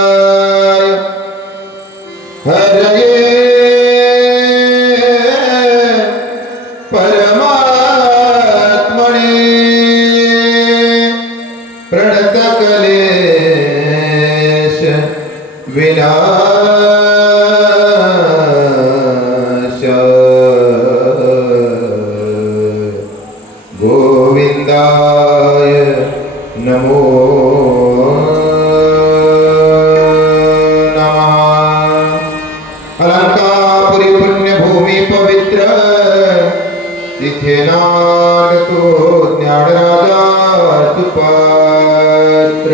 वासुदेवाय हरये परमात्मने प्रणतक्लेश विनाश गोविंदाय नमो नमः। अलंकापुरी पुण्य भूमि पवित्र तिथे नागतो ज्ञानराजा सुपात्र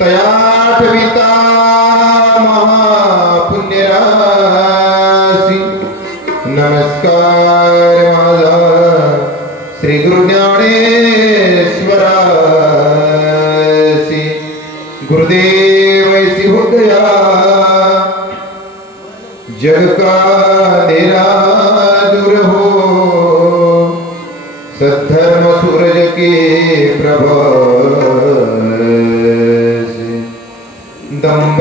तयाठविता महापुण्यराशी नमस्कार माझा श्री गुरु ज्ञानेश्वरासी गुरुदेव ऐसी हृदया जग का अंधेरा दूर हो सद्धर्म सूरज के प्रभ से दम्ब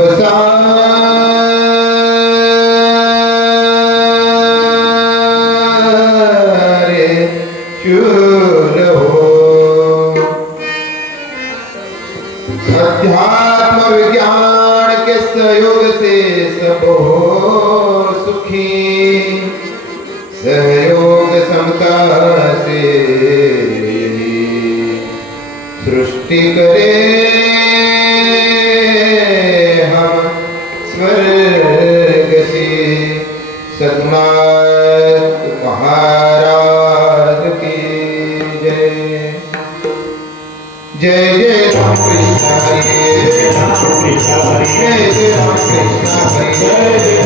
सारे चूर हो अध्यात्म विज्ञान के सहयोग से सब हो सुखी सहयोग समता से सृष्टि करे हम स्वर्ग से सतनाथ महाराज की जय जय जय राम कृष्ण हरे राम कृष्ण हरे जय जय राम कृष्ण हरे जय जय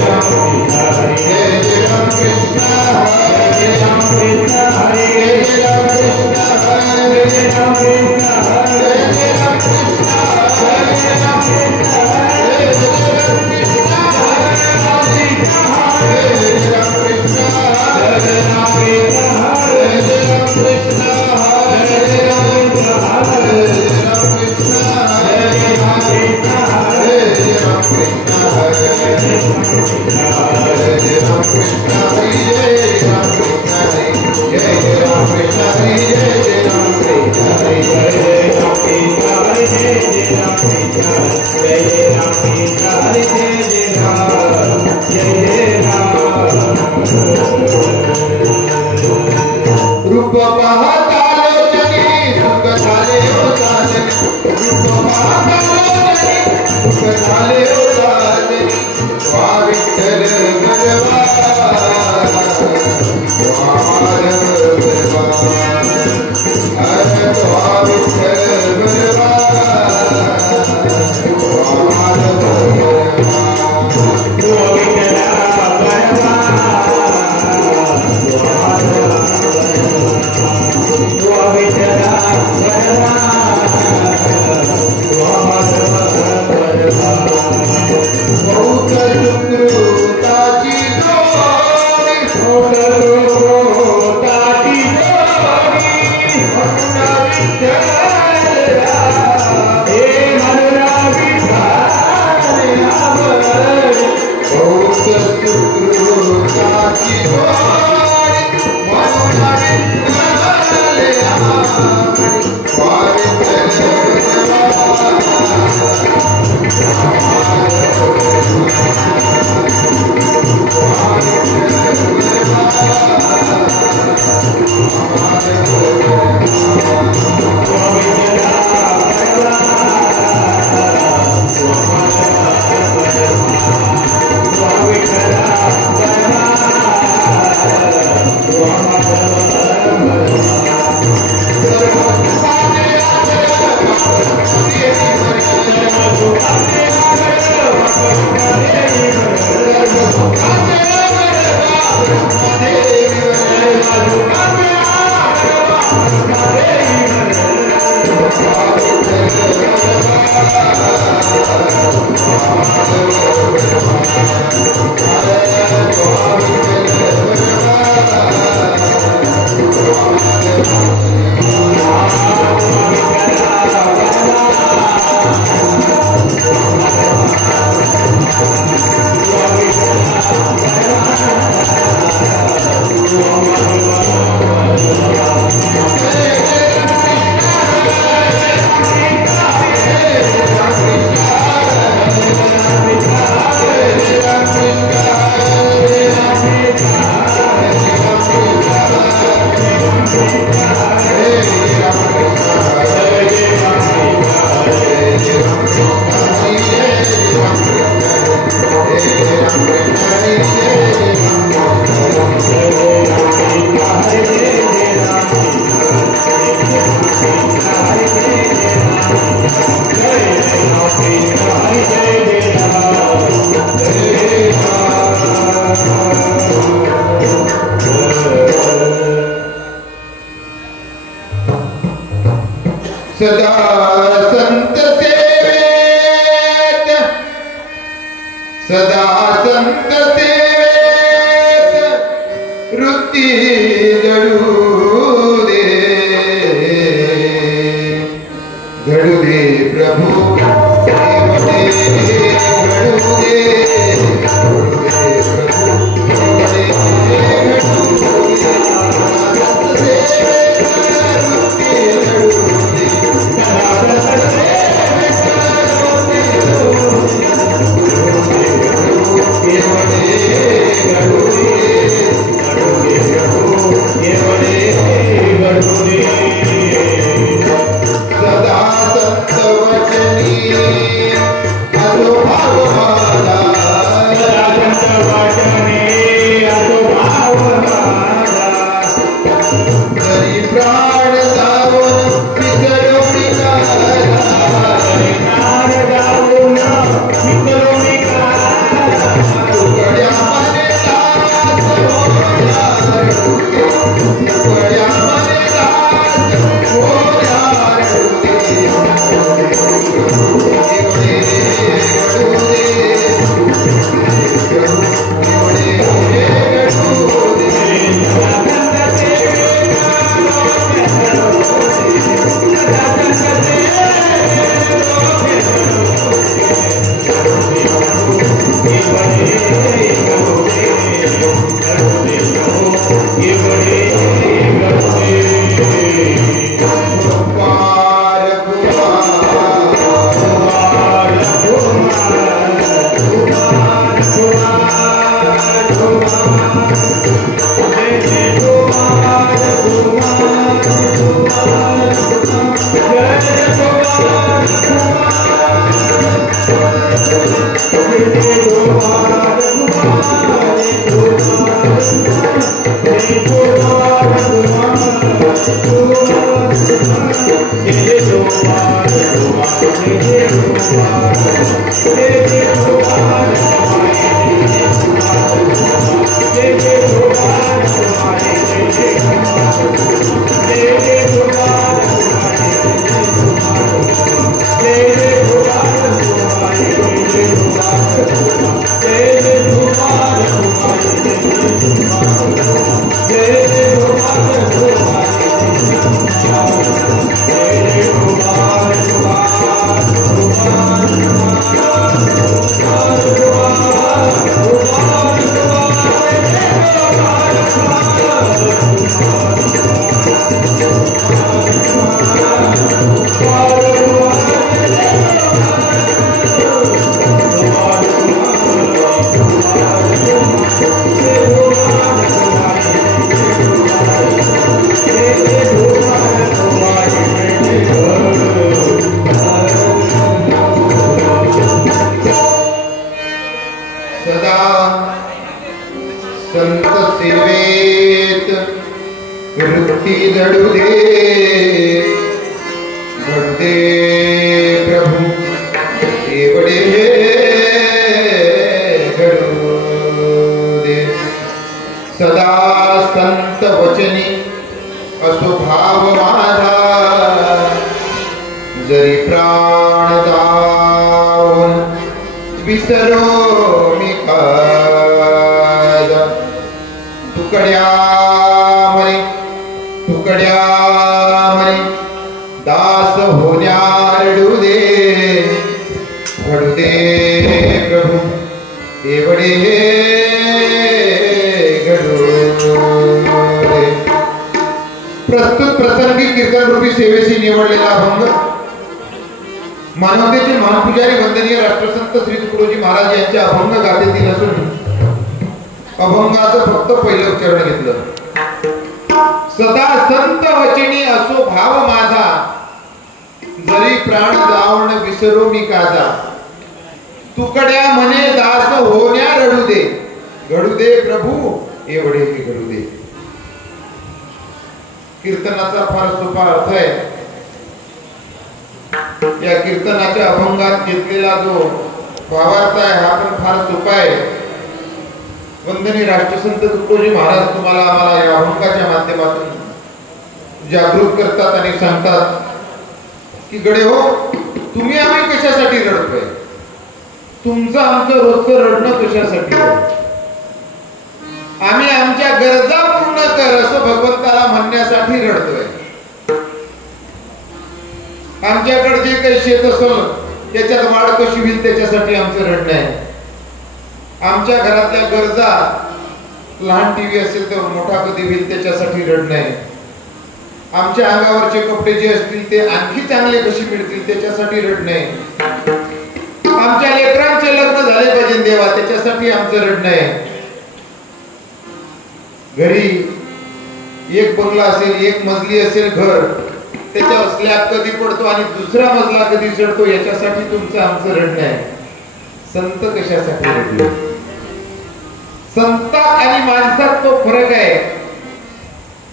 राम कृष्ण हरे जय जय राम कृष्ण हरे राम कृष्ण हरे जय राम कृष्ण हरे जय राम कृष्ण हरे जय राम कृष्ण हरे जय राम कृष्ण हरे जय राम कृष्ण हरे जय राम कृष्ण हरे जय राम कृष्ण हरे जय राम कृष्ण हरे जय राम कृष्ण हरे रूप पाहतालोचनी सुख झाले हो झाले रूप पाहतालोचनी सुख झाले हो झाले वा विठ्ठल भगवान सदा संत सेवेत सदा संत सेवेत वृत्ती घडू दे प्रभू प्रस्तुत प्रसंगी कीर्तन रूपी सेवेशी निवडलेला अभंग मानवतेचे महापुजारी वंदनीय राष्ट्रसंत श्री तुकडोजी महाराज यांच्या अभंग गाथेतील असून अभंगाचं फक्त पहिलं उच्चारण घेतलं. सदा संत वचनी असो भाव माझा, जरी प्राण जावण विसरो मी काजा. तुकड्या मने दास होण्या रडू दे, घडू दे प्रभू एवढे की घडू दे. कीर्तनाचा फार सोपा अर्थ आहे. या कीर्तनाच्या अभंगात घेतलेला जो भावार्थ आहे हा पण फार सोपा आहे. वंदनीय राष्ट्रसंत तुकडोजी महाराज तुम्हाला आम्हाला या अभंगाच्या माध्यमातून जागृत करतात आणि सांगतात की गडे हो, तुम्ही आम्ही कशासाठी रडतोय? तुमचं आमचं रोजचं रडणं कशासाठी? आम्ही आमच्या गरजा पूर्ण कर असं भगवंताला म्हणण्यासाठी रडतोय. आमच्याकडे जे काही शेत असेल त्याच्यात वाढ कशी होईल त्याच्यासाठी आमचं रडणं आहे. आमच्या घरातल्या गरजा, लहान टीव्ही असेल तर मोठा कधी होईल त्याच्यासाठी रडणं आहे. आमच्या अंगावरचे कपडे जे असतील ते आणखी चांगले कशी मिळतील त्याच्यासाठी रडणं आहे. आमच्या लेकरांचे लग्न झाले पाहिजे देवा त्याच्यासाठी आमचं रडणं आहे. घरी एक बंगला असेल, एक मजली असेल घर, त्याच्यावर स्लॅब कधी पडतो आणि दुसरा मजला कधी चढतो याच्यासाठी तुमचं आमचं रडणं आहे. संत कशासाठी रडले? संतात आणि माणसात तो फरक आहे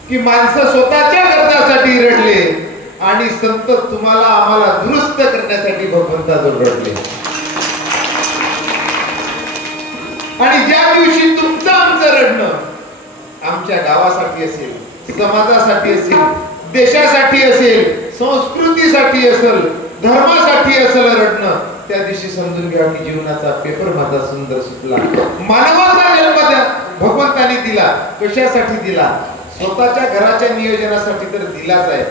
की माणसं स्वतःच्या गरजासाठी रडले आणि संत तुम्हाला आम्हाला दुरुस्त करण्यासाठी भगवंताजवळ रडले. आणि ज्या दिवशी तुमचं आमचं रडणं आमच्या गावासाठी असेल, समाजासाठी असेल, देशासाठी असेल, संस्कृतीसाठी असेल, धर्मासाठी असेल रडणं, त्या दिवशी समजून घ्या की जीवनाचा पेपर माझा सुंदर सुटला. मानवाचा जन्म भगवंताने दिला, कशासाठी दिला? स्वतःच्या घराच्या नियोजनासाठी तर दिलाच आहे,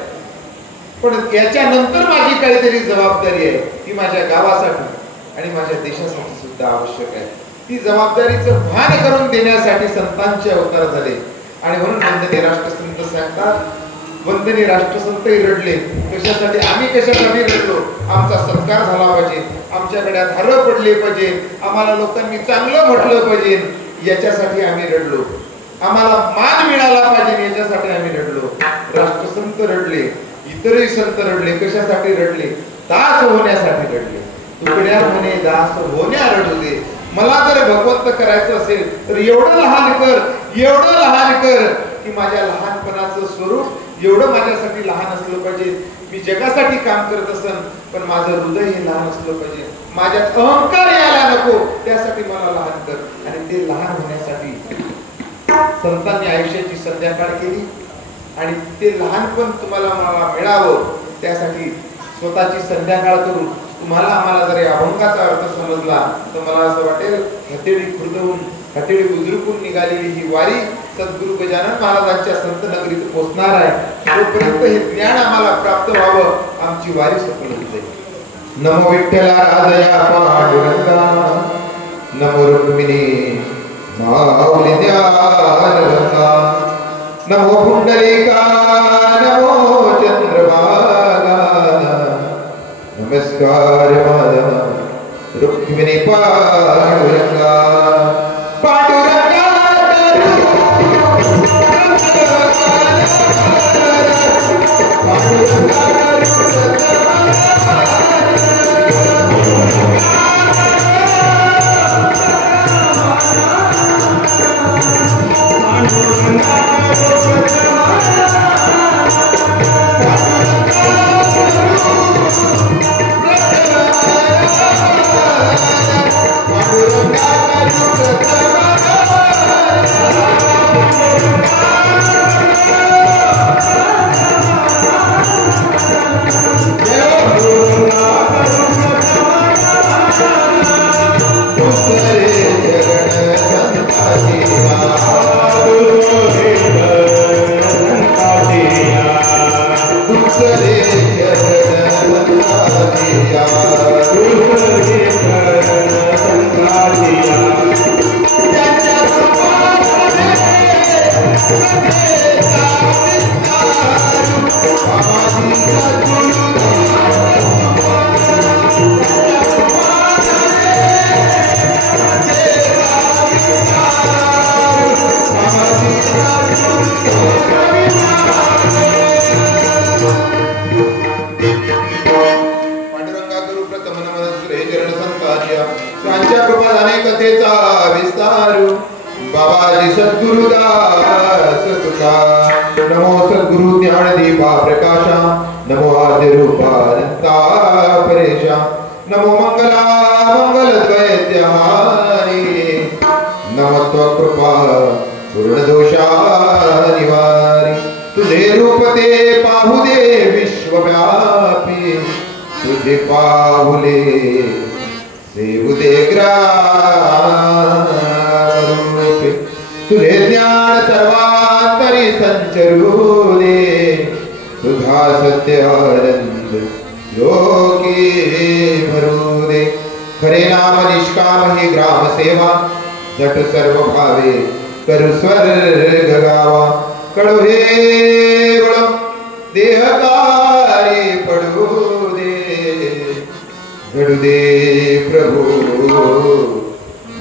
पण याच्यानंतर माझी काहीतरी जबाबदारी आहे ती माझ्या गावासाठी आणि माझ्या देशासाठी सुद्धा आवश्यक आहे. ती जबाबदारीचं भान करून देण्यासाठी संतांचे अवतार झाले. आणि म्हणून वंदनीय राष्ट्रसंत सांगतात, वंदनीय राष्ट्रसंतही रडले. कशासाठी? आम्ही कशासाठी रडलो? आमचा सत्कार झाला पाहिजे, आमच्याकडे हार पडले पाहिजे, आम्हाला लोकांनी चांगलं म्हटलं पाहिजे याच्यासाठी आम्ही रडलो. आम्हाला मान मिळाला पाहिजे याच्यासाठी आम्ही रडलो. राष्ट्रसंत रडले, इतरही संत रडले. कशासाठी रडले? दास होण्यासाठी रडले. तुकड्या म्हणे दास होण्या रडू दे. मला जर भगवंत करायचं असेल तर एवढं लहान कर, एवढं लहान कर की माझ्या लहानपणाचं स्वरूप एवढं माझ्यासाठी लहान असलं पाहिजे. मी जगासाठी काम करत असन पण माझं हृदय हे लहान असलं पाहिजे. माझ्यात अहंकार यायला नको, त्यासाठी मला लहान कर. आणि ते लहान होण्यासाठी संतांनी आयुष्याची संध्याकाळ केली आणि ते लहानपण तुम्हाला मला मिळावं त्यासाठी स्वतःची संध्याकाळ करून तुम्हाला आम्हाला जर अभंगाचा अर्थ समजला तर मला असं वाटेल हतेडी खुर्दहून, हतेडी उजरुकून निघालेली ही वारी सद्गुरु गजानन महाराजांच्या संत नगरीत पोहोचणार आहे. तोपर्यंत हे ज्ञान आम्हाला प्राप्त व्हावं, आमची वारी सफल होत जाईल. नमो विठ्ठला राधया पांडुरंगा, नमो रुक्मिणी माऊली ज्ञानरंगा, नमो पुंडलिका, नमो चंद्रभागा, नमस्कार माझा रुक्मिणी पांडुरंगा. पांडुरंगा बाबाजी सद्गुरुदास तुका. नमो सद्गुरु ज्ञानदीपा प्रकाशा, नमो आद्य रूपानंता परेशा, नमो मंगला मंगलद्वैत्यहारी, नमो त्वकृपा पूर्णदोषा निवारी. तुझे रूप ते पाहू दे विश्वव्यापी, तुझे पाहुले सेवुदे ग्रामरूपे तुझे ज्ञान सर्वांतरी संचरू दे तुझा सत्य आनंद लोके भरू दे खरे नाम निष्काम ही ग्राम सेवा जट सर्व भावे करु स्वर्ग गावा कळो हे बळ देहकारी पडू दे घडू दे प्रभू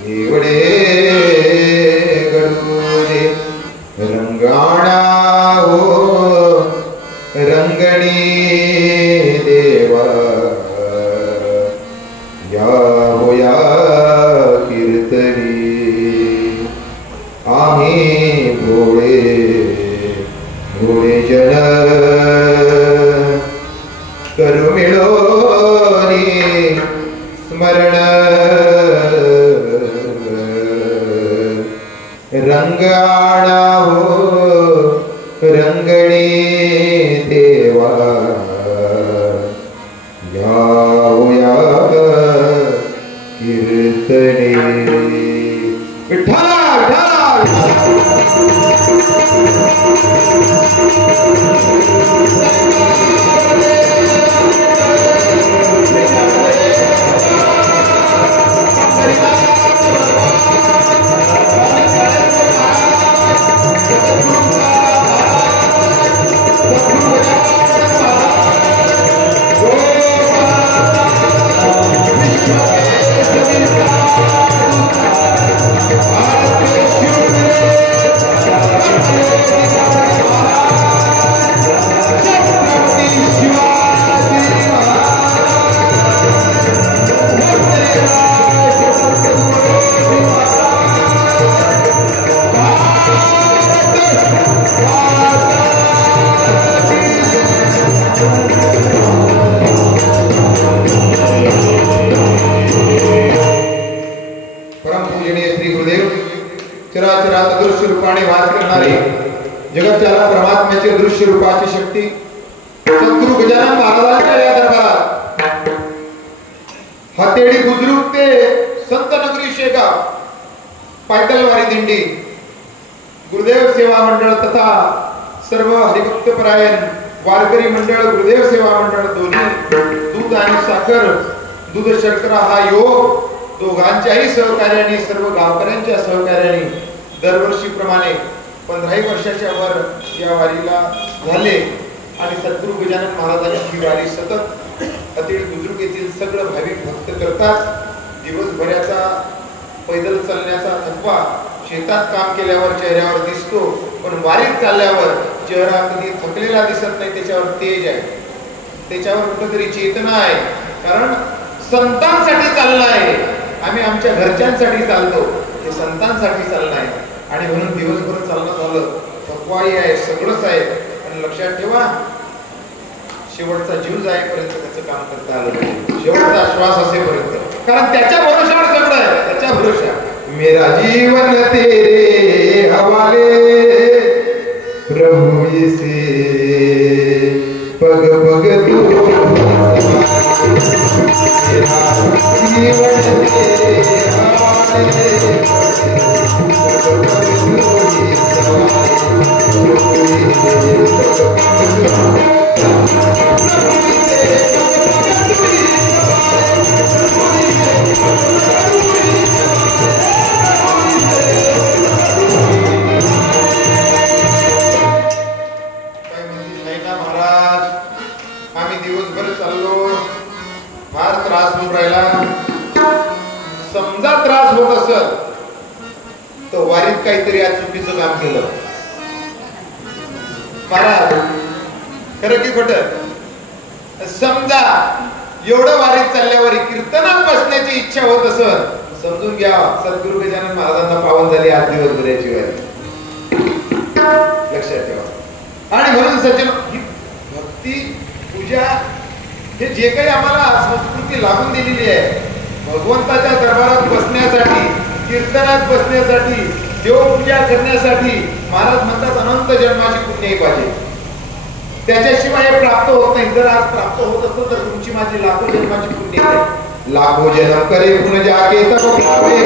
एवढे घडू दे रंगाणा हो रंगणी देवा या होया कीर्तनी आम्ही भोळे भोळे जन करू मिळोनी स्मरण रंगाणा हो रंगणी देवा या कीर्तने विठ्ठला जगत्याला परमात्म्याची दृश्य रूपाची शक्ती सद्गुरु गजानन महाराजांच्या या दरबारात हतेडी बुजुर्ग ते संत नगरी शेगाव पायदलवारी दिंडी गुरुदेव सेवा मंडळ तथा सर्व हरिभक्त परायण वारकरी मंडळ गुरुदेव सेवा मंडळ दोन्ही दूध आणि साखर दूध शर्करा हा योग दोघांच्याही सहकार्याने सर्व गावकऱ्यांच्या सहकार्याने दरवर्षीप्रमाणे 15 वर्षाच्या वर या वारीला झाले आणि सद्गुरु गजानन महाराजांची ही वारी सतत अतिड बुजुर्ग येथील सगळे भाविक भक्त करतात. दिवसभराचा पैदल चालण्याचा थकवा शेतात काम केल्यावर चेहऱ्यावर दिसतो, पण वारीत चालल्यावर चेहरा कधी थकलेला दिसत नाही. त्याच्यावर तेज आहे, त्याच्यावर कुठेतरी चेतना आहे, कारण संतांसाठी चालणं आहे. आम्ही आमच्या घरच्यांसाठी चालतो, हे संतांसाठी चालणं आहे. आणि म्हणून दिवसभर चालणं झालं, थकवाही आहे, सगळंच आहे. आणि लक्षात ठेवा, शेवटचा जीव जाईपर्यंत त्याचं काम करता आलं, शेवटचा श्वास असेपर्यंत, कारण त्याच्या भरोशावर सगळं आहे. त्याच्या भरोशा मेरा जीवन तेरे हवाले प्रभु इसे पग पग तू मेरा जीवन तेरे हवाले महाराज, आम्ही दिवसभर चाललो, फार त्रास होऊन राहिला. समजा त्रास होत असेल तर वारीत काहीतरी आज चुकीचं काम केलं. महाराज, खरं की खोटं? समजा एवढं वारीत चालल्यावर कीर्तनात बसण्याची इच्छा होत असेल, समजून घ्या सद्गुरु गजानन महाराजांना पावन झाली आज दिवसभराची वारी. लक्षात ठेवा. आणि म्हणून सज्जन, भक्ती पूजा हे जे काही आम्हाला संस्कृती लागून दिलेली आहे, भगवंताच्या दरबारात बसण्यासाठी, कीर्तनात बसण्यासाठी, देवपूजा करण्यासाठी, महाराज म्हणतात अनंत जन्माची पुण्य पाहिजे. त्याच्याशिवाय हे प्राप्त होत नाही. जर आज प्राप्त होत असतं तर तुमची माझी लाखो जन्माची पुण्य आहे. लाखो जन्म करे पुण्य जाके तब पावे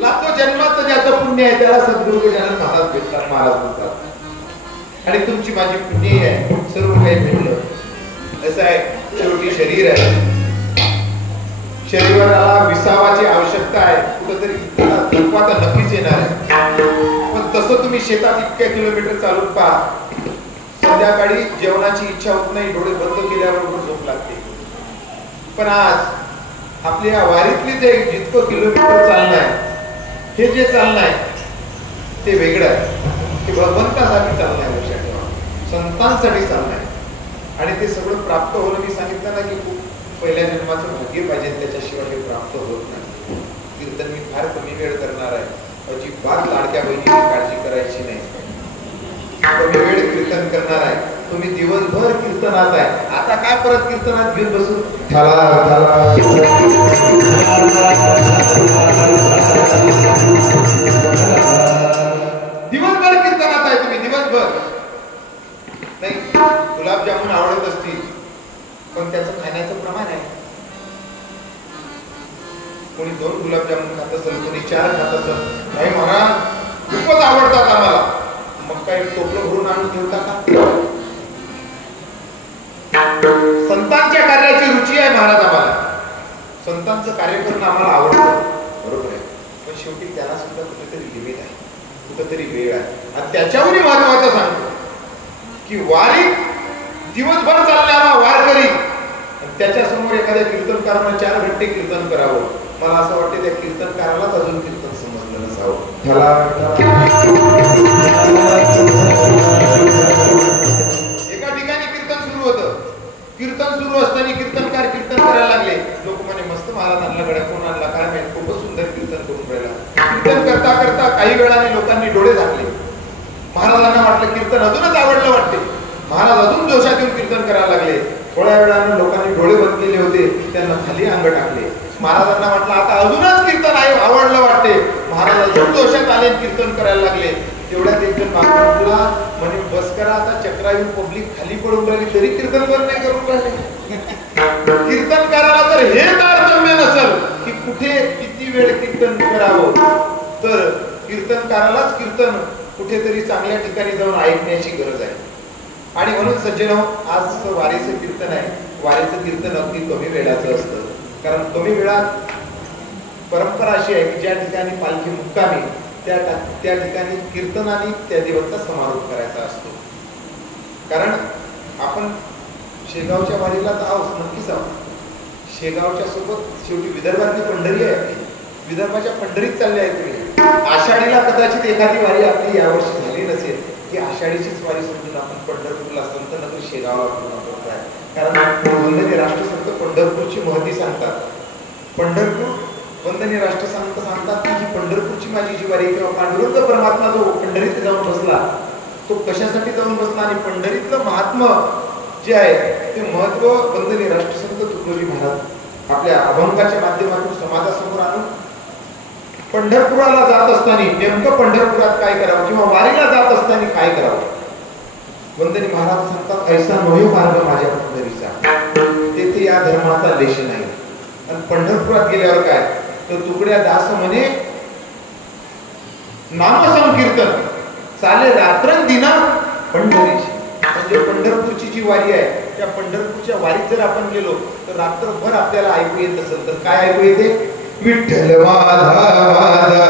लाखो जन्माचं ज्याचं पुण्य आहे त्याला सद्गुरु गजानन महाराज भेटतात, महाराज बोलतात. आणि तुमची माझी पुण्य आहे, सर्व काही भेटलं. असं आहे, शेवटी शरीर आहे, शरीराला विसावाची आवश्यकता आहे. कुठंतरी थकवा तर नक्कीच येणार आहे. पण तसं तुम्ही शेतात इतक्या किलोमीटर चालून पहा, संध्याकाळी जेवणाची इच्छा होत नाही, डोळे बंद केल्याबरोबर झोप लागते. पण आज आपल्या वारीतली जे जितकं किलोमीटर चालणं आहे, हे जे चालणं आहे ते वेगळं आहे. ते भगवंतासाठी चालणं आहे, लक्षात ठेवा, संतांसाठी चालणं आहे. आणि ते सगळं प्राप्त होणं, मी सांगितलं ना की खूप पहिल्या जन्माचं भाग्य पाहिजे, त्याच्याशिवाय हे प्राप्त होत नाही. कीर्तन मी फार कमी वेळ करणार आहे, अजिबात लाडक्या बहिणीची काळजी करायची नाही. कमी वेळ कीर्तन करणार आहे. तुम्ही दिवसभर कीर्तनात आहे. आता काय परत कीर्तनात घेऊन बसून दिवसभर कीर्तनात आहे तुम्ही, दिवसभर नाही. गुलाबजामुन आवडत असतील पण त्याचं खाण्याचं प्रमाण आहे. कोणी 2 गुलाबजामुन खात असेल, कोणी 4 खात असेल. नाही महाराज खूपच आवडतात आम्हाला, मग काही टोपलं भरून आणून ठेवता का? संतांच्या कार्याची रुची आहे महाराज आम्हाला, संतांचं कार्य करणं आम्हाला आवडतं, बरोबर आहे. पण शेवटी त्याला सुद्धा कुठेतरी लिमिट आहे, कुठेतरी वेळ आहे. आणि त्याच्यावरही महत्वाचं सांगतो की वारी दिवसभर चालणारा वारकरी, त्याच्या समोर एखाद्या कीर्तनकारानं 4 घंटे कीर्तन करावं, मला असं वाटतं त्या कीर्तनकारालाच अजून कीर्तन समजलं नसावं. एका ठिकाणी कीर्तन सुरू होतं, कीर्तन सुरू असताना कीर्तनकार कीर्तन करायला लागले. लोक म्हणे मस्त महाराज आणला गड्या, कोण आणला काय माहिती, खूपच सुंदर कीर्तन करून राहिला. कीर्तन करता करता काही वेळाने लोकांनी डोळे झाकले. महाराजांना वाटलं कीर्तन अजूनच आवडलं वाटते. महाराज अजून जोशात येऊन कीर्तन करायला लागले. थोड्या वेळाने लोकांनी डोळे बंद केले होते, त्यांना खाली अंग टाकले. महाराजांना वाटलं आता अजूनच कीर्तन आवडलं वाटते. महाराज अजून जोशात आले, कीर्तन करायला लागले. तेवढ्यात एक जण महाराजला म्हणे बस करा आता, चक्रावून पब्लिक खाली पडून राहिली तरी कीर्तन बंद नाही करून राहिले. कीर्तनकाराला तर हे तारतम्य नसेल की कुठे किती वेळ कीर्तन करावं, तर कीर्तनकारालाच कीर्तन कुठेतरी चांगल्या ठिकाणी जाऊन ऐकण्याची गरज आहे. आणि म्हणून सज्जनो, आज वारीचं कीर्तन आहे. वारीचं कीर्तन अगदी कमी वेळाचं असतं, कारण कमी वेळात परंपरा अशी आहे की ज्या ठिकाणी पालखी मुक्कामी त्या ठिकाणी कीर्तनाने त्या देवाचा समारोप करायचा असतो. कारण आपण शेगावच्या वारीला तर आहोत, नक्कीच आहोत. शेगावच्या सोबत शेवटी विदर्भातली पंढरी आहे, विदर्भाच्या पंढरीत चालले आहे तुम्ही. आषाढीला कदाचित एखादी वारी आपली यावर्षी झाली नसेल, की आषाढीचीच वारी समजून आपण पंढरपूरला संत नगर शेगावला पूर्ण आहे. कारण वंदनीय राष्ट्रसंत पंढरपूरची महती सांगतात. पंढरपूर वंदनीय राष्ट्रसंत सांगतात की ही पंढरपूरची माझी जी वारी, किंवा पांडुरंग परमात्मा जो पंढरीत जाऊन बसला, तो कशासाठी जाऊन बसला आणि पंढरीतलं महात्म जे आहे ते महत्व वंदनीय राष्ट्रसंत तुकोजी महाराज आपल्या अभंगाच्या माध्यमातून समाजासमोर आणून पंढरपुराला जात असताना नेमकं पंढरपुरात काय करावं किंवा वारीला जात असताना काय करावं. वंदनीय महाराज सांगतात, ऐसा नोहे मार्ग माझ्या पंढरीचा, तेथे या धर्माचा लेश नाही. आणि पंढरपुरात गेल्यावर काय, तर तुकड्या दास म्हणे नामसंकीर्तन चाले रात्रंदिना पंढरीची. म्हणजे पंढरपूरची जी वारी आहे, त्या पंढरपूरच्या वारीत जर आपण गेलो तर रात्रभर आपल्याला ऐकू येत असेल तर काय ऐकू येते, विठ्ठल माधा माधा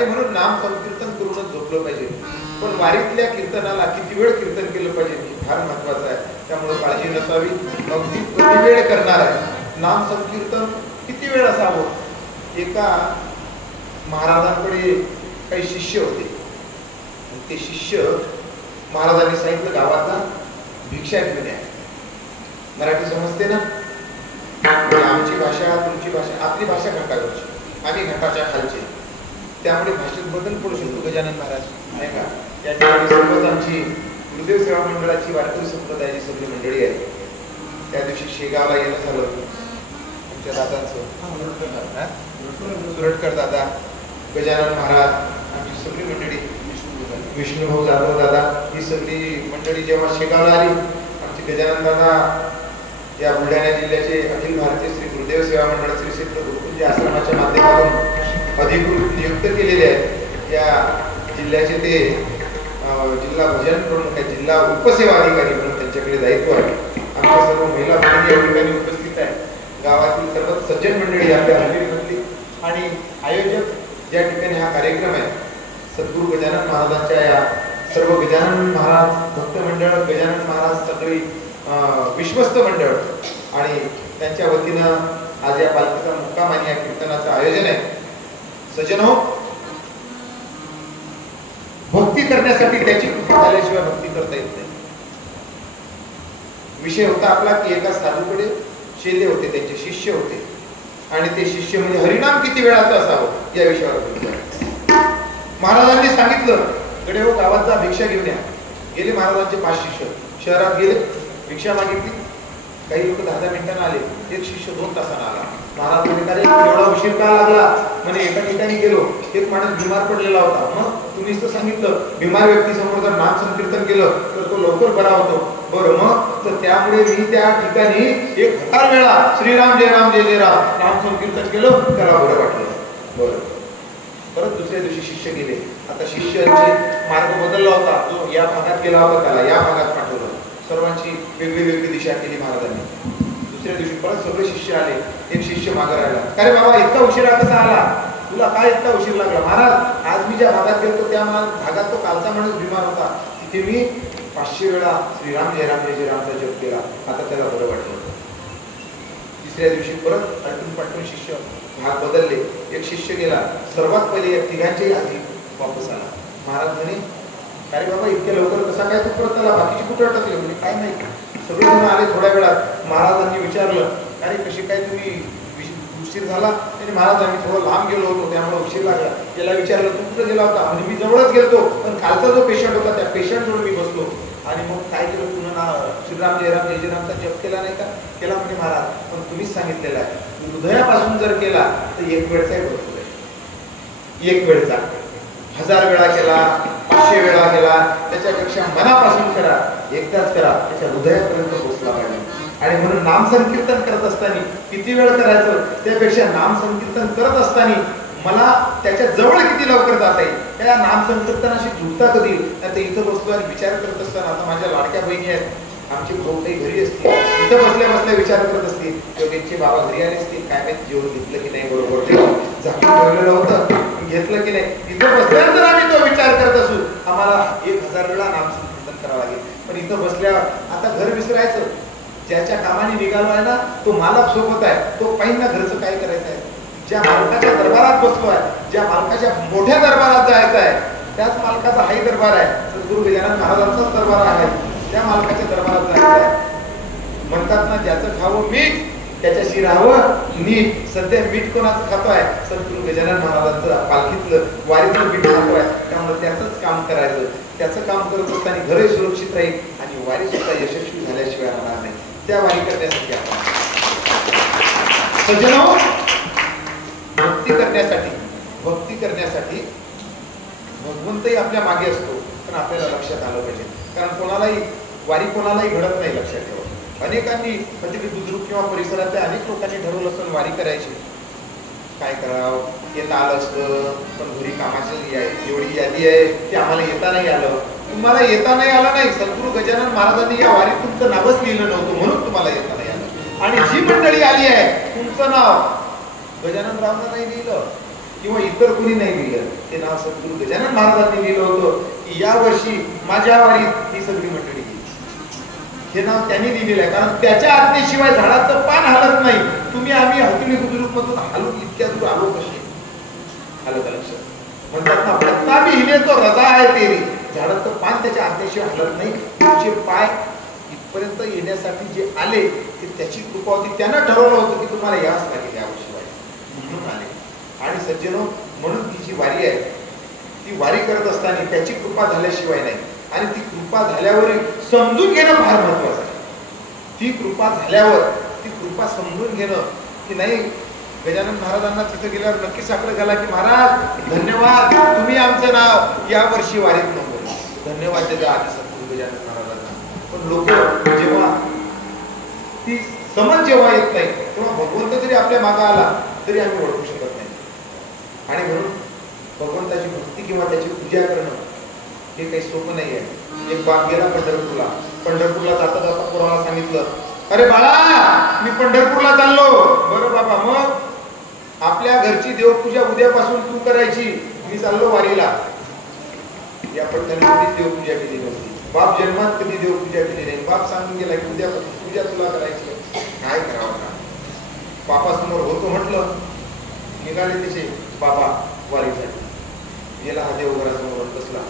आणि म्हणून नाम संकीर्तन करूनच झोपलं पाहिजे. पण वारीतल्या कीर्तनाला किती वेळ कीर्तन केलं पाहिजे हे फार महत्वाचं आहे. त्यामुळे काळजी नसावी. अगदी किती वेळ करणार आहे नाम संकीर्तन, किती वेळ असावं. एका महाराजांकडे काही शिष्य होते. ते शिष्य महाराजांनी सांगितलं गावाचा भिक्षा घेऊन या. मराठी समजते ना? आमची भाषा तुमची भाषा, आपली भाषा घाटावरची, आम्ही घाटाच्या खालचे, त्यामुळे भाषेत बदल पडू शकतो. गजानन महाराज नाही का, या ठिकाणी सर्वच आमची गुरुदेव सेवा मंडळाची वारकरी संप्रदायाची सगळी मंडळी आहे. त्या दिवशी शेगावला येणं झालं आमच्या दादांचं, सुरटकर दादा, गजानन महाराज, आमची सगळी मंडळी, विष्णुभाऊ जाधव दादा, ही सगळी मंडळी जेव्हा शेगावला आली, आमचे गजानन दादा या बुलढाणा जिल्ह्याचे अखिल भारतीय श्री गुरुदेव सेवा मंडळ श्री क्षेत्र गुरुकुंज आश्रमाच्या माध्यमातून अधिकृत नियुक्त केलेले आहेत. या जिल्ह्याचे ते जिल्हा भजन प्रमुख आहे, जिल्हा उपसेवा अधिकारी म्हणून त्यांच्याकडे दायित्व आहे. आमच्या सर्व महिला भगिनी या ठिकाणी उपस्थित आहे. गावातील सर्व सज्जन मंडळी आपल्या हजेरीमधली आणि आयोजक ज्या ठिकाणी हा कार्यक्रम आहे, सद्गुरू गजानन महाराजांच्या या सर्व गजानन महाराज भक्त मंडळ, गजानन महाराज सगळी विश्वस्त मंडळ आणि त्यांच्या वतीनं आज या पालखीचा मुक्काम आणि या कीर्तनाचं आयोजन आहे. सज्जनो, भक्ती करण्यासाठी त्याची कृपा झाल्याशिवाय भक्ती करता येत नाही. विषय होता आपला की एका साधूकडे शेले होते, त्यांचे शिष्य होते आणि ते शिष्य म्हणजे हरिनाम किती वेळाचं असावं या विषयावर बोलतो. महाराजांनी सांगितलं, कडे हो गावात जा, भिक्षा घेऊन या. गेले महाराजांचे 5 शिष्य, शहरात गेले, भिक्षा मागितली. काही लोक 10-10 मिनिटांना आले, एक शिष्य 2 तासांना आला. महाराज म्हणे, अरे एवढा उशीर का लागला? म्हणे एका ठिकाणी गेलो, एक माणूस बिमार पडलेला होता. मग तुम्हीच तर सांगितलं बिमार व्यक्ती समोर जर नाम संकीर्तन केलं तर तो लवकर बरा होतो. बरं, मग तर त्यामुळे मी त्या ठिकाणी 1000 वेळा श्रीराम जय राम जय जय राम नाम संकीर्तन केलं, त्याला बरं वाटलं. बरं, परत दुसऱ्या दिवशी शिष्य गेले. आता शिष्याचे मार्ग बदलला होता, जो या भागात गेला होता त्याला या भागात पाठवलं. सर्वांची वेगळी वेगळी दिशा केली महाराजांनी. दुसऱ्या दिवशी परत सगळे शिष्य आले. एक शिष्य मागे राहिला, अरे बाबा इतका उशिरा कसा आला? तुला काय इतका उशीर लागला? महाराज, आज मी ज्या भागात गेलो त्या भागात तो कालचा माणूस बिमार होता, तिथे मी 500 वेळा श्रीराम जय राम जय जय रामचा जप केला, आता त्याला बरं वाटलं. तिसऱ्या दिवशी परत अडकून पटकून शिष्य भाग बदलले. एक शिष्य गेला, सर्वात पहिले या तिघांच्याही आधी वापस आला. महाराज म्हणे, अरे बाबा इतक्या लवकर कसा काय तू परत आला? बाकीची कुठे अटकले? म्हणजे काय माहिती. सगळेजण आले थोड्या वेळात. महाराजांनी विचारलं, अरे कशी काय तुम्ही उशीर झाला? आणि महाराज, आम्ही थोडं लांब गेलो होतो त्यामुळे उशीर लागला. त्याला विचारलं, तू कुठे गेला होता? म्हणजे मी जवळच गेलतो, पण कालचा जो पेशंट होता त्या पेशंटजवळ मी बसलो. आणि मग काय केलं, पुन्हा श्रीराम जयराम जय जयरामचा जप केला नाही का? केला. म्हणजे महाराज, पण तुम्हीच सांगितलेलं आहे हृदयापासून जर केला तर 1 वेळचाही भरपूर आहे. 1 वेळचा 1000 वेळा केला, 500 वेळा केला, त्याच्यापेक्षा मनापासून करा, एकदाच करा, त्याच्या हृदयापर्यंत पोहोचला पाहिजे. आणि म्हणून नाम संकीर्तन करत असताना किती वेळ करायचं, त्यापेक्षा नाम संकीर्तन करत असताना मला त्याच्या जवळ किती लवकर जाता येईल, त्या नाम संकीर्तनाशी जुळता कधी. नाही तर इथं बसलो आणि विचार करत असताना, आता माझ्या लाडक्या बहिणी आहेत, आमची भाऊ काही घरी असतील, इथं बसल्या बसल्या विचार करत असतील, त्यांचे बाबा घरी आले असतील, काय माहिती जेवण घेतलं की नाही, बरोबर झाकून ठेवलेलं होतं, घेतलं की नाही. इथं बसल्यानंतर आम्ही तो विचार करत असू, आम्हाला 1000 वेळा नाम संकीर्तन करावं लागेल. पण इथं बसल्यावर आता घर विसरायचं. ज्याच्या कामाने निघालो आहे ना, तो मालक सोबत आहे, तो पाहिजे ना घरचं काय करायचं आहे. ज्या मालकाच्या दरबारात बसलो आहे, ज्या मालकाच्या मोठ्या दरबारात जायचं आहे, त्याच मालकाचा हाही दरबार आहे, सद्गुरू गजानन महाराजांचाच दरबार आहे, त्या मालकाच्या दरबारात जायचं आहे. म्हणतात ना, ज्याचं खावं मीठ त्याच्याशी राहावं नीट. सध्या मीठ कोणाचं खातो आहे? सद्गुरू गजानन महाराजांचं पालखीतलं वारीतलं मीठ खातो आहे. त्यामुळे त्याचंच काम करायचं. त्याचं काम करत असताना घरही सुरक्षित राहील आणि वारी सुद्धा यशस्वी झाल्याशिवाय राहणार नाही. त्या वारी करण्यासाठी आपण सज्जनो, भक्ती करण्यासाठी भगवंतही आपल्या मागे असतो, पण आपल्याला लक्षात आलं पाहिजे. कारण कोणालाही घडत नाही, लक्षात ठेवा. अनेकांनी म्हणजे बुजुर्ग किंवा परिसरातल्या अनेक लोकांनी ठरवलं असतं वारी करायची. काय करावं, येता आलं असतं, पण घरी कामाची एवढी यादी आहे की आम्हाला येता नाही आलं. तुम्हाला येता नाही आलं नाही, सद्गुरू गजानन महाराजांनी या वारीत तुमचं नावच लिहिलं नव्हतं म्हणून तुम्हाला येता नाही आलं. आणि जी मंडळी आली आहे, तुमचं नाव गजानन रावनं नाही लिहिलं, किंवा इतर कोणी नाही लिहिलं, ते नाव सद्गुरू गजानन महाराजांनी लिहिलं होतं की या वर्षी माझ्या वारीत ही सगळी मंडळी गेली. हे नाव त्यांनी दिलेलं आहे, कारण त्याच्या आज्ञेशिवाय झाडाचं पान हलत नाही. तुम्ही आम्ही हतुली बुजुर्ग मधून हलू इतक्या दूर आलो कसे? आलं का लक्षात? म्हणतात ना, प्रतापी हिले तो रजा आहे तेरी. झाडाचं पान त्याच्या आज्ञेशिवाय हलत नाही. तुमचे पाय इथपर्यंत येण्यासाठी जे आले ते त्याची कृपा होती. त्यानं ठरवलं होतं की तुम्हाला याच लागेल याशिवाय, म्हणून आले. आणि सज्जनो, म्हणून ही जी वारी आहे ती वारी करत असताना त्याची कृपा झाल्याशिवाय नाही. आणि ती कृपा झाल्यावर समजून घेणं फार महत्वाचं आहे. ती कृपा झाल्यावर ती कृपा समजून घेणं की नाही. गजानन महाराजांना तिथे गेल्यावर नक्की साकडं घाला की महाराज धन्यवाद, तुम्ही आमचं नाव या वर्षी वारीत नव्हतं. धन्यवाद त्याच्या आधी सद्गुरू गजानन महाराजांना. पण लोक जेव्हा ती समज जेव्हा येत नाही तेव्हा भगवंत जरी आपल्या मागे आला तरी आम्ही ओळखू शकत नाही. आणि म्हणून भगवंताची भक्ती किंवा त्याची पूजा करणं हे काही सोपं नाही आहे. एक बाप गेला पंढरपूरला. पंढरपूरला जाता जाता पोराला सांगितलं, अरे बाळा मी पंढरपूरला चाललो. बरं बाबा, मग आपल्या घरची देवपूजा उद्यापासून तू करायची, मी चाललो वारीला. या पद्धतीने देवपूजा केली नव्हती. बाप जन्मात कधी देवपूजा केली नाही. बाप सांगून गेला की उद्यापासून पूजा तुला करायची. काय करावं का? बापासमोर होतो म्हटलं, निघाले तिचे बाबा वारीसाठी. गेला हा देवघरासमोर बसला.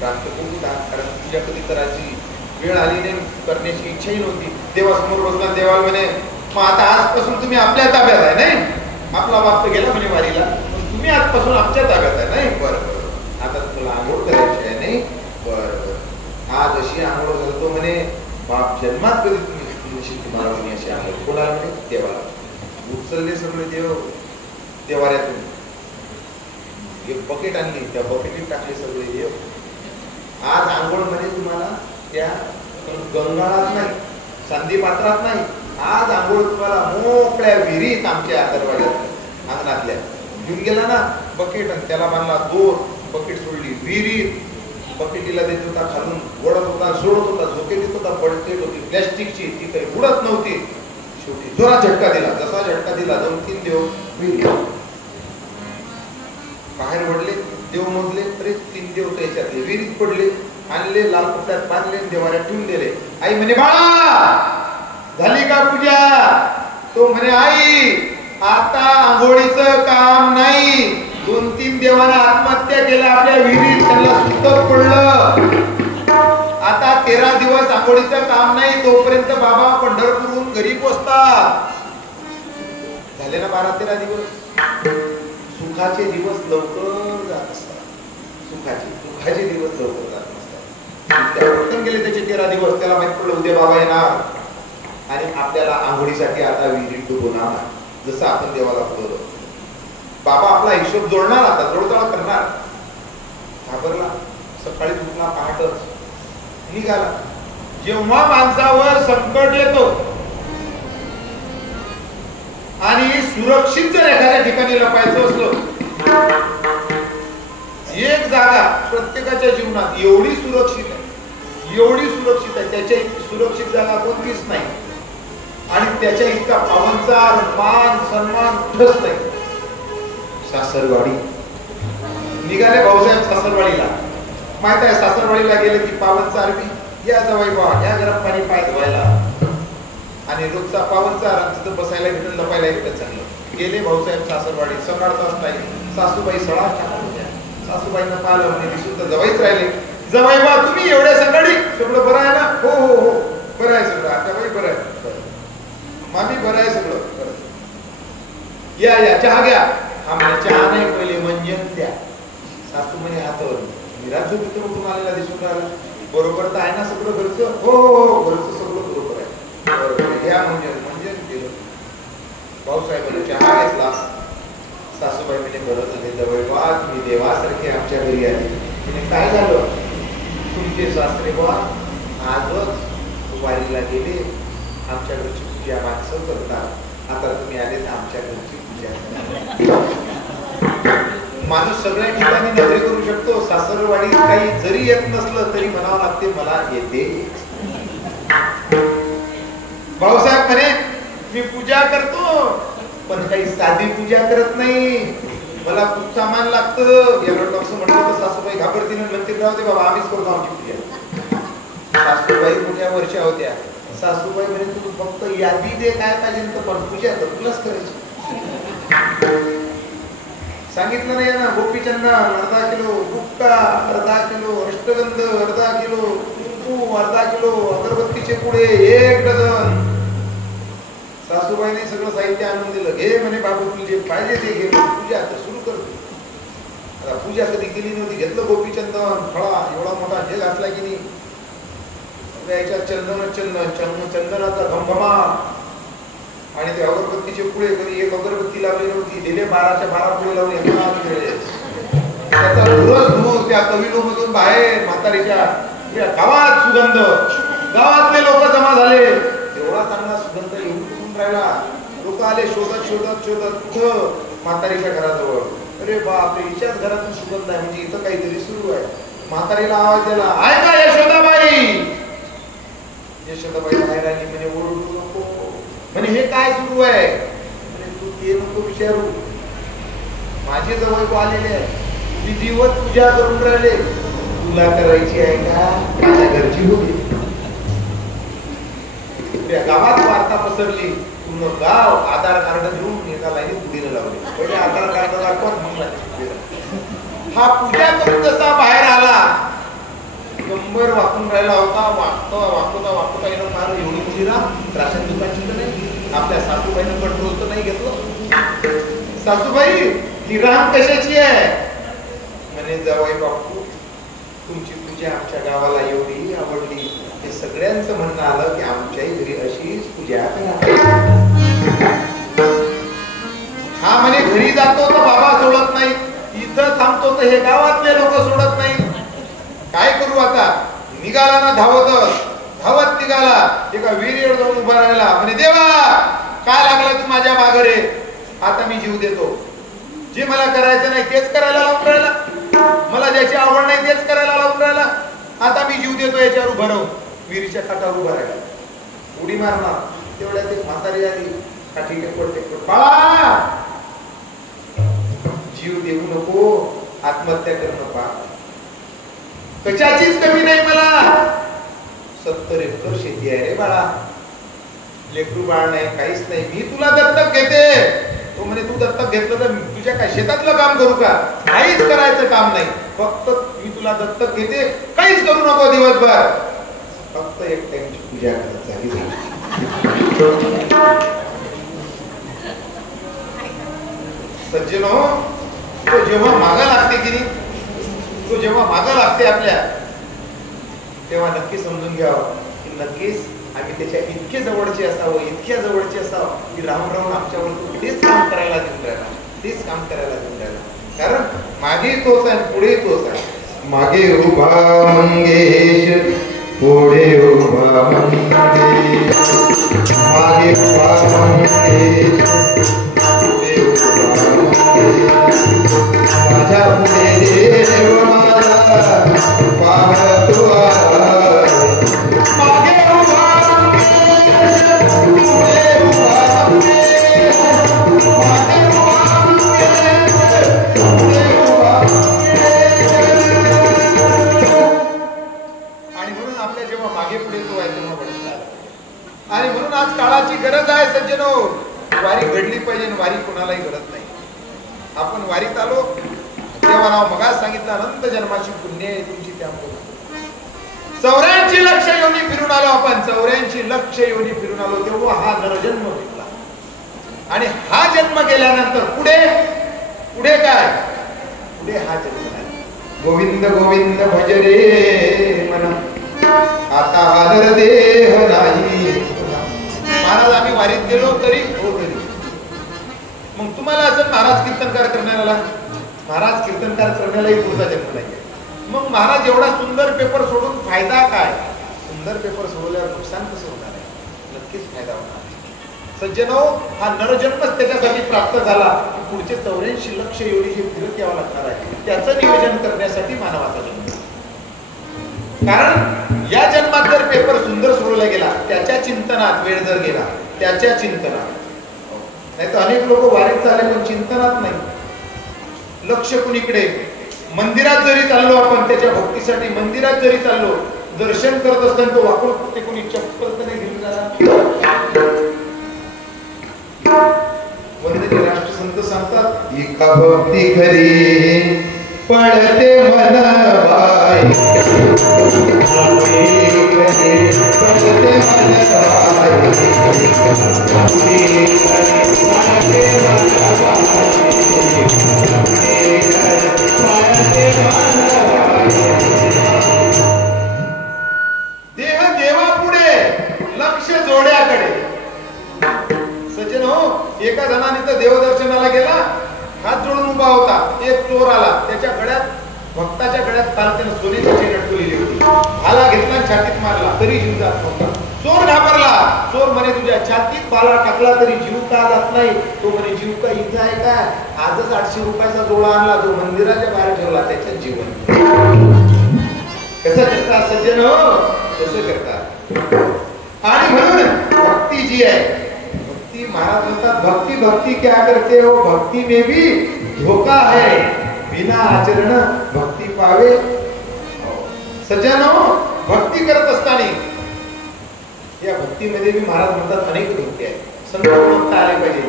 कारण पूजा कधी करायची वेळ आली नाही, करण्याची इच्छाही नव्हती. देवासमोर बसला. देवाला म्हणे, मग आता आजपासून तुम्ही आपल्या ताब्यात आहे नाही. आपला बाप तर गेला म्हणे वारीला, तुम्ही आजपासून आमच्या ताब्यात आहे नाही. बरं बरं, आता तुला आंघोळ करायची आहे नाही. बरं बरं, आज अशी आंघोळ घालतो म्हणे. बाप जन्मात कधी तुम्हाला म्हणे अशी आंघोळ. कोणाला म्हणे? देवाला. उचलले सगळे देव देवाऱ्यातून. एक बकेट आणली, त्या बकेटीत टाकले सगळे देव. आज आंघोळ म्हणे तुम्हाला त्या गंगाळात नाही, सांदी पात्रात नाही. आज आंघोळ तुम्हाला मोकळ्या विहिरीत आमच्या दरवाज्यात अंगणातल्या. घेऊन गेला ना बकेट, त्याला बांधला दोर. बकेट सोडली विहिरीत. बकेटीला देत होता, खालून ओढत होता, सोडत होता, झोके देत होता. बडकेट होती प्लॅस्टिकची, ती काही उडत नव्हती. शेवटी जोरात झटका दिला. जसा झटका दिला 2-3 देव विहिरीत बाहेर ओढले. देव मोजले तरी 3 देव त्याच्यात विहिरीत पडले. आणले, लाल कपड्यात बांधले, देवाऱ्यात ठेवून दिले. आई म्हणे, बाळा झाली का पूजा? तो म्हणे, आई आता आंघोळीचं काम नाही. 2-3 देवांना आत्महत्या केल्या आपल्या विहिरीत, त्यांना सुतक पडलं. आता 13 दिवस आंघोळीचं काम नाही. तोपर्यंत बाबा पंढरपूरहून घरी पोचतात. झाले ना 12-13 दिवस. सुखाचे दिवस लवकर जात असतात. सुखाचे दिवस लवकर जात नसतात. पटकन गेले त्याचे 13 दिवस. त्याला माहित पडलं उद्या बाबा येणार आणि आपल्याला आंघोळीसाठी आता विहिरीत डुबवणार. जसं आपण देवाला बोलवलं, बाबा आपला हिशोब जोडणार, आता जोडतोड करणार. घाबरला. सकाळी उठला, पहाटच निघाला. जेव्हा माणसावर संकट येतो आणि सुरक्षित जर एखाद्या ठिकाणी लपायचं असलं, एक जागा प्रत्येकाच्या जीवनात एवढी सुरक्षित आहे, एवढी सुरक्षित आहे, त्याच्या सुरक्षित जागा कोणतीच नाही. आणि त्याच्या इतका पावनचार मान सन्मान कुठंच नाही. सासरवाडी. निघाले भाऊसाहेब सासरवाडीला. माहित आहे सासरवाडीला गेले की पावनचार बी या जवाई बा या गरम पाणी पाय धुवायला आणि रोजचा पावनचार तिथं बसायला भेटून लपायला भेटत चांगलं. गेले भाऊसाहेब सासरवाडी. सकाळचाच टाईम. सासूबाई सळा टाकत होत्या. सासूबाईंना पाहिलं म्हणजे दिसून तर जवाईच राहिले. जवाई बा तुम्ही एवढ्या सकाळी सगळं बरं आहे ना? हो हो हो बरं आहे सगळं. आता बाई बरं आहे. मामी बरं आहे सगळं. या या चहा घ्या. आम्हाला चहा नाही, पहिले मंजन द्या. सासू म्हणे हातावर निराश होती कुठून आलेला दिसून राहिला. बरोबर तर आहे ना सगळं घरचं? हो हो घरचं सगळं बरोबर आहे. बरोबर घ्या मंजन केलं. भाऊसाहेबांनी चहा घेतला. सासूबाई म्हणजे बरं झाले जवळ तुम्ही देवासारखे आमच्या घरी आले. म्हणजे काय झालं? तुमचे सासरे बा आजच वारीला गेले. आमच्या घरची पूजा माणसं करतात. आता तुम्ही आले तर आमच्या घरची पूजा करा. माणूस सगळ्या ठिकाणी नजरे करू शकतो. सासरवाडीत काही जरी येत नसलं तरी म्हणावं लागते मला येते. भाऊसाहेब म्हणे मी पूजा करतो. पण काही साधी पूजा करत नाही. मला खूप सामान लागतं. याला असं म्हटलं तर सासूबाई घाबरतीने म्हणते राहू दे बाबा आम्हीच करतो आमची पूजा. सासूबाई पुण्या वर्षा होत्या. सासूबाई म्हणे तू फक्त यादी दे काय पाहिजे तर पण पूजा तर तुलाच करायची. सांगितलं नाही ना गोपीचंदन अर्धा किलो, गुटखा अर्धा किलो, अष्टगंध अर्धा किलो, कुंकू अर्धा किलो, अगरबत्तीचे पुडे 1 डझन. सासूबाईने सगळं साहित्य आणून दिलं. घे म्हणे बाबू तुला जे पाहिजे ते घे. पूजा आता सुरू करतो. आता पूजा कधी केली नव्हती. घेतलं गोपीचंदन फळा एवढा मोठा जग असला की नाही. याच्यात चंदनाचा घमघमाट आणि ते अगरबत्तीचे पुढे कधी एक अगरबत्ती लावली नव्हती. दिले 12च्या 12 पुढे लावले. त्याचा रोज धूर त्या कविलो मधून बाहेर म्हातारीच्या गावात सुगंध. गावातले लोक जमा झाले. एवढा चांगला सुगंध येऊन राहिला. लोक आले शोधत शोधत शोधत कुठं म्हातारीच्या घराजवळ. अरे बापरे हिच्याच घरातून सुगंध आहे म्हणजे इथं काहीतरी सुरू आहे. म्हातारीला आवाज दिला ऐका यशोदाबाई. यशोदाबाई बाहेर आली. म्हणे ओरडू नको. म्हणे हे काय सुरू आहे. म्हणे तू ते नको विचारू. माझे जवळ आलेले आहे. विधिवत पूजा करून राहिले. तुला करायची आहे का माझ्या घरची होती. गावात वार्ता पसरली. पूर्ण गाव आधार कार्ड घेऊन एका लाईनीत पुढे लावले. पहिले आधार कार्ड दाखवा मग हा पूजा करून जसा बाहेर आला कंबर वाकून राहिला होता. वाकता येणं फार एवढी उशिरा राशन दुकानची तर नाही. आपल्या सासूबाईनं कंट्रोल तर नाही घेतलं. सासूबाई ही राम कशाची आहे. म्हणे जावई बापू तुमची पूजा आमच्या गावाला एवढी आवडली. हे सगळ्यांचं म्हणणं आलं की आमच्याही घरी अशीच पूजा करा. हा म्हणे घरी जातो तर बाबा सोडत नाही. इथं थांबतो तर हे गावातले लोक सोडत नाही. काय करू आता. निघाला ना धावत निघाला. एका विहिरीवर जाऊन उभा राहिला. म्हणे देवा काय लागला तू माझ्या माघारे. आता मी जीव देतो. जे मला करायचं नाही तेच करायला लावून राहिला. मला ज्याची आवड नाही तेच करायला लावून राहिला. आता मी जीव देतो याच्यावर उभं राहून. विहिरीच्या काठावर उभा राहिला. उडी मारणार तेवढ्यात एक म्हातारी आली. काठी टेकवत बाळा जीव देऊ नको. आत्महत्या करणं पा कशाचीच कमी नाही मला. 70 एकर शेती आहे रे बाळा. लेकरू बाळ नाही काहीच नाही. मी तुला दत्तक घेते. तो म्हणे तू दत्तक घेतलं तर तुझ्या काय शेतातलं काम करू का. काहीच करायचं काम नाही. फक्त मी तुला दत्तक घेते. काहीच करू नको दिवसभर. फक्त एक टाइमची पूजा करत झाली. सज्जनो तो जेव्हा मागा लागते की नाही. तो जेव्हा मागा लागते आपल्या तेव्हा नक्की समजून घ्यावं की नक्कीच आम्ही त्याच्या इतके जवळचे असावं. इतक्या जवळचे असावं की राम राम आमच्यावर तो तेच काम करायला देऊन राहिला. तेच काम करायला देऊन राहिला. कारण मागे तोच आहे पुढे तोच आहे. मागे उभा मंगेश पुढे उभा मंगेश. मागे उभा मंगेश पुढे उभा मंगेश. माझ्या पुढे देव माझा पाहतो मागे उभा मंगेश पुढे उभा मंगेश. मागे उभा मंगेश पुढे उभा मंगेश. आणि म्हणून आपल्या जेव्हा मागे पुढे तो आहे तेव्हा बघितला. आणि म्हणून आज काळाची गरज आहे सज्जनो. वारी घडली पाहिजे. वारी कोणालाही घडत नाही. आपण वारीत आलो तेव्हा नाव मगाच सांगितलं अनंत जन्माची पुण्य आहे तुमची. त्यामुळे 84 लक्ष योनी फिरून आलो आपण. 84 लक्ष योनी फिरून आलो तेव्हा हा नरजन्म घेतला. आणि हा जन्म गेल्यानंतर पुढे पुढे काय. पुढे हा जन्म नाही. गोविंद गोविंद भज रे मना आता आदर देह नाही. महाराज आम्ही वारीत गेलो तरी हो तरी. मग तुम्हाला असं महाराज कीर्तनकार करण्याला महाराज कीर्तनकार करण्यालाही पुढचा जन्म नाही. मग महाराज एवढा सुंदर पेपर सोडून फायदा काय. सुंदर पेपर सोडल्यावर नुकसान कसं होणार आहे. नक्कीच फायदा होणार. सज्जनो हा नरजन्मच त्याच्यासाठी प्राप्त झाला की पुढचे 84 लक्ष एवढी जे फिरत यावं लागणार आहे त्याचं नियोजन करण्यासाठी मानवाचा जन्म. कारण या जन्मात जर पेपर सुंदर सोडला गेला त्याच्या चिंतनात वेळ जर गेला त्याच्या चिंतनात नाही तर अनेक लोक वारीत चालले पण चिंतनात नाही, लक्ष कुणीकडे. मंदिरात जरी चाललो आपण, त्याच्या भक्तीसाठी मंदिरात जरी चाललो, दर्शन करत असताना तो वाकून ते कोणी चप्पल तर नाही घेऊन जाणार. वंदनीय राष्ट्रसंत सांगतात, एका भक्ती घरी पडते मन बाई, पडते मन देह देवापुढे, लक्ष जोड्याकडे. सज्जन हो, एका जणाने तर देवदर्शनाला गेला, हात जोडून उभा होता. एक चोर आला, त्याच्या गळ्यात, भक्ताच्या गळ्यात त्यानं सोन्याची चेन अटकवलेली होती. भाला घेतला, छातीत मारला, तरी जीव जात नव्हता. चोर घाबरला. चोर म्हणे, तुझ्या छातीत भाला टाकला तरी जीव का जात नाही? तो म्हणे, जीव का इथं आहे का? आजच 800 रुपयाचा जोडा आणला, जो मंदिराच्या बाहेर ठेवला, त्याच्यात जीवन. कसं करतात सज्जन हो? कसं करतात. आणि म्हणून भक्ती जी आहे, भक्ती महाराज म्हणतात, भक्ती भक्ती क्या करते हो, भक्ती में भी धोखा है, बिना आचरण भक्ती पावे. सज्जन हो, भक्ती करत असताना या भक्तीमध्ये मी महाराज म्हणतात अनेक धोके आहेत. संत ओळखता आले पाहिजे,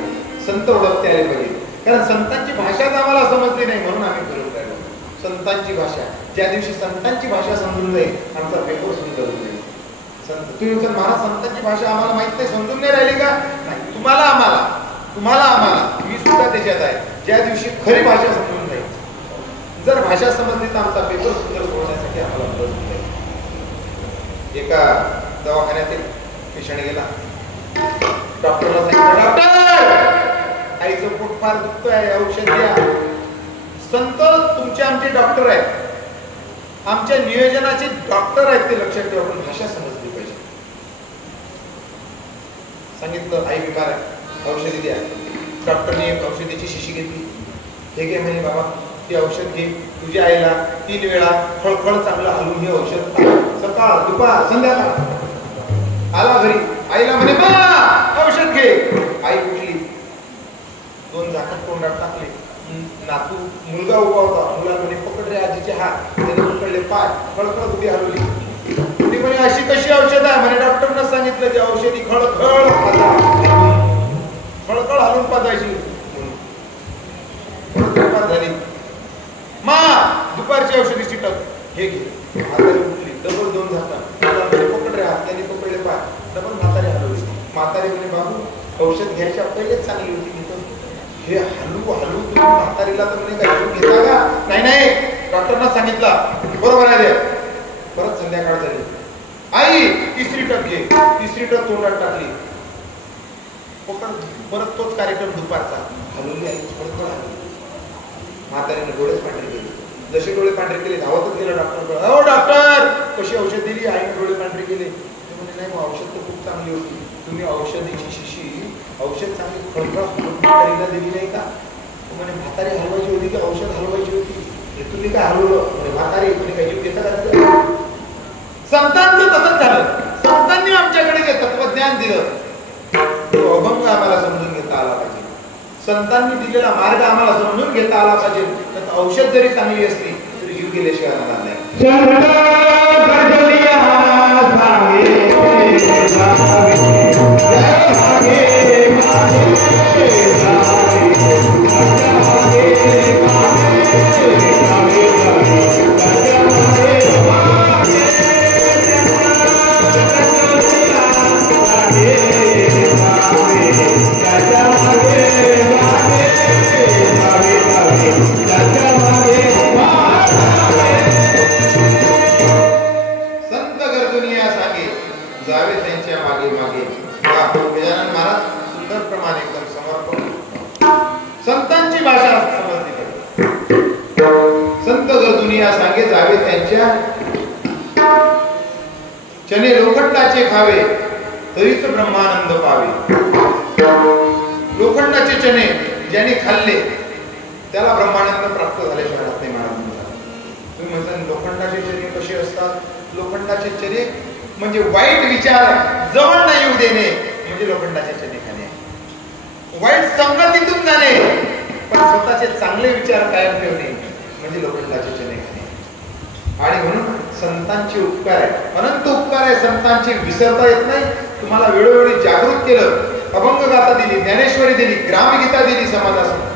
संत ओळखता आले पाहिजे. कारण संतांची भाषाच आम्हाला समजली नाही, म्हणून आम्ही करत राहिलो. संतांची भाषा, ज्या दिवशी संतांची भाषा समजून जाईल, आमचा पेपर सुंदर होईल. तुम्ही महाराज संतांची भाषा आम्हाला माहित नाही, समजून नाही राहिली का? नाही, तुम्हाला आम्हाला मी सुद्धा त्याच्यात आहे. ज्या दिवशी खरी भाषा समजून जाईल, जर भाषा समजली तर आमचा पेपर सुंदर सोडण्यासाठी आम्हाला मदत होईल. एका दवाखान्यात एक पेशंट गेला, डॉक्टरला सांगितलं, डॉक्टर आईचं पोट फार दुखतोय, औषध द्या. संत तुमचे आमचे डॉक्टर आहेत, आमच्या नियोजनाचे डॉक्टर आहेत, ते लक्षात ठेवा, पण भाषा समजली पाहिजे. सांगितलं, आई बिमार आहे, औषधी द्या. डॉक्टरने एक औषधीची शिशी घेतली. हे घे म्हणे बाबा, ते औषध घे, तुझ्या आईला 3 वेळा खळखळ चांगलं हलवून हे औषध, सकाळ दुपार संध्याकाळ. आला घरी, आईला म्हणे, औषध घे. आई उठली, 2 झाकण तोंडात टाकले. नातू मुलगा उभा होता, मुलाला म्हणे, पकड रे आजीचे हात. त्याने पकडले पाय, खळखळ उभी हलवली. ती म्हणे, अशी कशी औषध आहे? म्हणे, डॉक्टरनं सांगितलं की औषधी खळखळ हलवून पाजायची. झाली दुपारची औषधी चिटक, हे घे. म्हातारी उठली, डबल 2 झाकण, पकड रे हात. त्याने पकडले पाय, डबल म्हातारी हलवली. म्हातारी म्हणे, बाबू औषध घ्यायच्या पहिलेच चांगली होती, हे हलू तुम्ही म्हातारीला तर म्हणे काय घेता का? नाही, डॉक्टरना सांगितला, बरोबर आहे. परत संध्याकाळ झाली, आई 3री टक घे. 3री टक तोंडात टाकली, पकड. परत तोच कार्यक्रम दुपारचा, हलवली आई, हलवली. म्हातारीने डोळेच पांढरे केले. जसे डोळे पांढरे केले, धावतच गेला डॉक्टर. हो डॉक्टर, कशी औषध दिली? आईने डोळे पांढरे केले. नाही, औषध तर खूप चांगली होती, तुम्ही औषधीची शिशी, औषध चांगली खळखळ म्हातारीला दिली नाही का? म्हणे, म्हातारी हलवायची होती की औषध हलवायची होती? हे तुम्ही काय हलवलं? म्हणे, म्हातारी म्हणे, काय जीव घेता का? संतांचं तसंच झालं. संतांनी आमच्याकडे जे तत्वज्ञान दिलं, तो अभंग आम्हाला समजून घेता आला पाहिजे. संतांनी दिलेला मार्ग आम्हाला समजून घेता आला पाहिजे. तर औषध जरी चांगली असली तरी जीव गेल्याशिवाय राहणार नाही. संतांची भाषा समजली पाहिजे. संत गरजुनिया सांगे जावे त्यांच्या, चने लोखंडाचे खावे तरीच ब्रह्मानंद पावे. लोखंडाचे चने ज्याने खाल्ले त्याला ब्रह्मानंद प्राप्त झाल्याशिवाय राहत नाही. महाराज तुम्ही म्हणता लोखंडाचे चने कसे असतात? लोखंडाचे चने म्हणजे वाईट विचार जवळ नाही येऊ देणे, म्हणजे लोखंडाचे चने खाणे. वाईट संगतीतून जाणे, पण स्वतःचे चांगले विचार कायम ठेवणे म्हणजे लोखंडाचे चणे खाणे. आणि म्हणून संतांचे उपकार आहे, अनंत उपकार आहे संतांचे, विसरता येत नाही. तुम्हाला वेळोवेळी जागृत केलं, अभंग गाथा दिली, ज्ञानेश्वरी दिली, ग्रामगीता दिली समाजासमोर.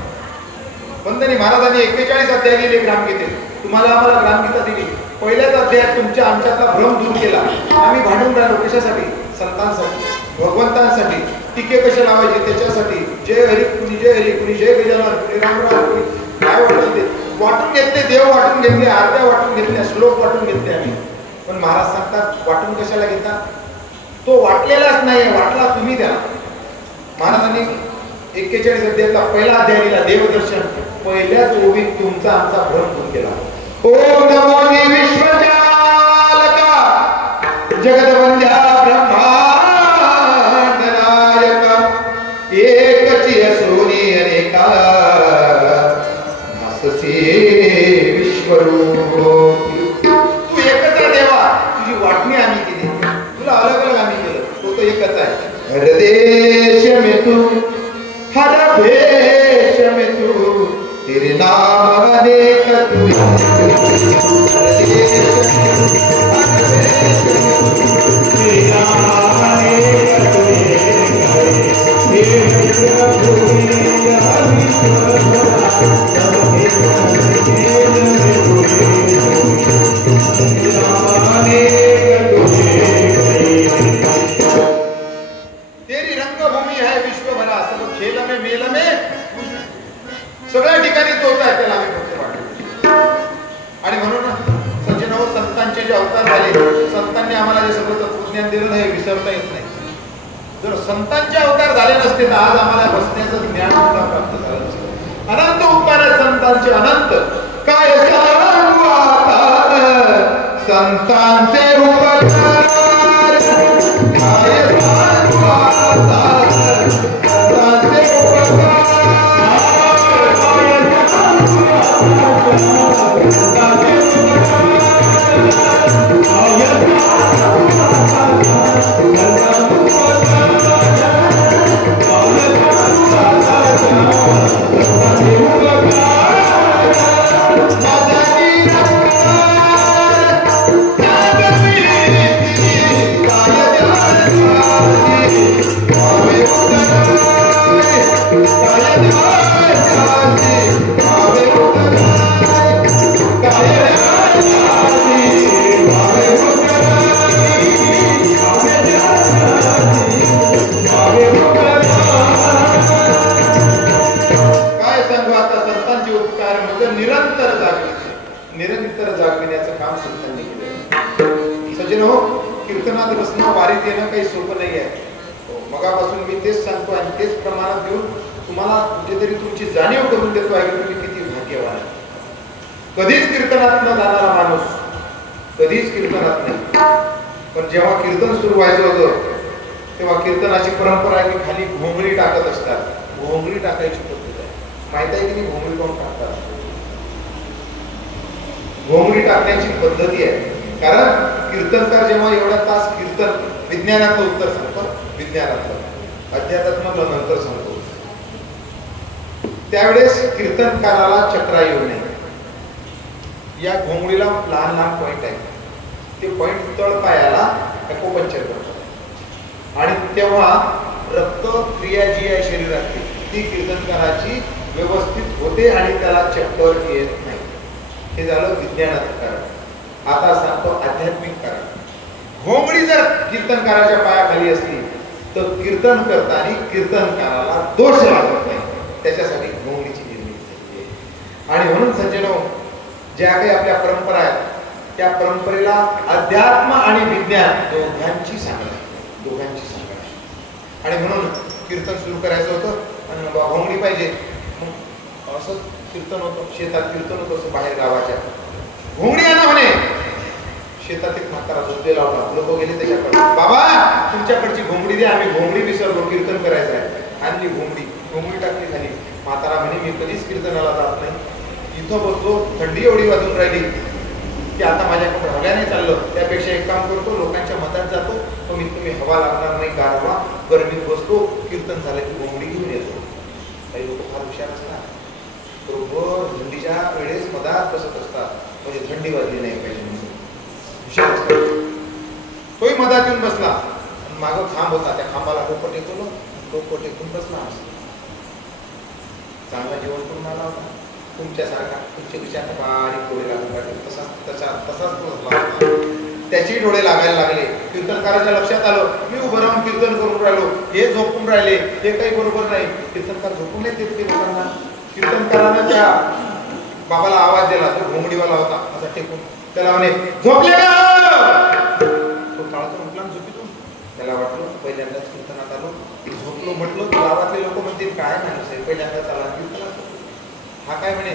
वंदनी महाराजांनी 41 अध्याय लिहिले ग्रामगीतेत. तुम्हाला आम्हाला ग्रामगीता दिली. पहिल्याच अध्यायात तुमच्या आमच्यातला भ्रम दूर केला. आम्ही भांडून राहिलो कशासाठी? संतांसाठी, भगवंतांसाठी. टीके कशा लावायचे त्याच्यासाठी. जय हरी, कुणी जय हरी, कुणी जय गजानन, कुणी रामराम, कुणी काय वाटलं ते वाटून घेतले. देव वाटून घेतले, आरत्या वाटून घेतल्या, श्लोक वाटून घेतले आम्ही. पण महाराज सांगतात वाटून कशाला घेतात? तो वाटलेलाच नाही, वाटला तुम्ही द्या. महाराजांनी 41 अध्यायातला पहिला अध्याय लिहिला देवदर्शन. पहिल्याच ओवीत तुमचा आमचा भ्रम दूर केला. ओम नमो विश्वजालका जगदवंद्या ब्रह्मांड नायका एकची असोनी अनेका भाससी विश्वरूप. तू एकच आहे देवा, तुझी वाटणी आम्ही केली, तुला अलग अलग आम्ही केलं, तो एकच आहे. हर देश में तू, हर भेष में तू, तेरे नाम अनेक तू. तेरी रंगभूमी है विश्वभरा, सब खेल में मेल में सगळ्या ठिकाणी तोच आहे, त्याला आम्ही फक्त वाटतो. आणि म्हणून सज्जनो, संतांचे जे अवतार झाले, संतांनी आम्हाला जे सगळं तत्वज्ञान दिलं हे विसरता येत नाही. जर संतांचे अवतार झाले नसते तर आज आम्हाला बसण्याचं ज्ञान सुद्धा प्राप्त झालं नसतं. अनंत उपकार आहेत संतांचे, अनंत. काय सांगू आता संतांचे उपकार, काय सांगू आता संतांचे उपकार. निरंतर जागविण्याचं काम संतांनी केलं. सज्जन हो, कीर्तनात बसणं, वारीत येणं काही सोपं नाही आहे. मगापासून मी तेच सांगतो आणि तेच प्रमाणात घेऊन तुम्हाला कुठेतरी तुमची जाणीव करून देतो आहे की तुम्ही किती भाग्यवान आहे. कधीच कीर्तनात न जाणारा माणूस, कधीच कीर्तनात नाही. पण जेव्हा कीर्तन सुरू व्हायचं होतं तेव्हा कीर्तनाची परंपरा आहे की खाली घोंगडी टाकत असतात. घोंगडी टाकायची पद्धत आहे. माहित आहे की नाही घोंगडी कोण टाकतात? घोंगडी टाकण्याची पद्धती आहे. कारण कीर्तनकार जेव्हा एवढा तास कीर्तन विज्ञानाचं उत्तर सांगतो, विज्ञानाचं अध्यात्मातलं नंतर सांगतो, त्यावेळेस कीर्तनकाराला चक्रा येऊ नये. या घोंगडीला लहान लहान पॉइंट आहेत. ते पॉइंट तळपायाला अॅक्युपंक्चर करतात आणि तेव्हा रक्तक्रिया जी आहे शरीरातली ती कीर्तनकाराची व्यवस्थित होते आणि त्याला चक्कर येत नाही. हे झालं विज्ञानाचं कारण. आता सांगतो आध्यात्मिक कारण. घोंगडी जर कीर्तनकाराच्या पायाखाली असली तर कीर्तन करताना कीर्तनकाराला दोष लागत नाही. त्याच्यासाठी घोंगडीची निर्मिती झाली. आणि म्हणून सज्जनो, ज्या काही आपल्या परंपरा आहेत त्या परंपरेला अध्यात्म आणि विज्ञान दोघांची सांगड आहे. दोघांची सांगड आहे. आणि म्हणून कीर्तन सुरू करायचं होतं आणि घोंगडी पाहिजे. असं कीर्तन होतं, शेतात कीर्तन होतं असं बाहेर गावाच्या. घोंगडी आणा म्हणे. शेतात एक म्हातारा झोपलेला होता. लोक गेले त्याच्याकडे, बाबा तुमच्याकडची घोंगडी द्या, आम्ही घोंगडी विसरलो, कीर्तन करायचं आहे. आणली घोंगडी, घोंगडी टाकली खाली. म्हातारा म्हणे मी कधीच कीर्तनाला जात नाही, इथं बसलो, थंडी एवढी वाजून राहिली की आता माझ्याकडे हव्या नाही चाललं. त्यापेक्षा एक काम करतो, लोकांच्या मधात जातो, कमीत कमी हवा लागणार नाही, गारवा, गरमीत बसतो, कीर्तन झालं की घोंगडी घेऊन येतो. बरोबर थंडीच्या वेळेस मधात बसत असतात, म्हणजे थंडी वाजली नाही पाहिजे म्हणून. तोही मधात येऊन बसला, मागं खांब होता, त्या खांबाला डोकं टेकवलं, डोकं टेकून बसला. चांगला जेवण करून आला होता, तुमच्यासारखा, तुमच्या विचारात बारीक डोळे लागून राहिले, तसाच तो होता. त्याचे डोळे लागायला लागले. कीर्तनकाराच्या लक्षात आलं, मी उभं राहून कीर्तन करून राहिलो, हे झोपून राहिले, हे काही बरोबर नाही. कीर्तनकार झोपून नाही देत ते लोकांना. कीर्तनकारानं त्या बाबाला आवाज दिला, तो घोंगडीवाला होता, असा टेकून त्याला म्हणे, झोपले का? तो काळातून उठला झोपीतून. त्याला वाटलं पहिल्यांदाच कीर्तनात आलो, झोपलो. म्हटलं गावातले लोक म्हणतील काय माणूस आहे, पहिल्यांदाच आला कीर्तनात. हा काय म्हणे,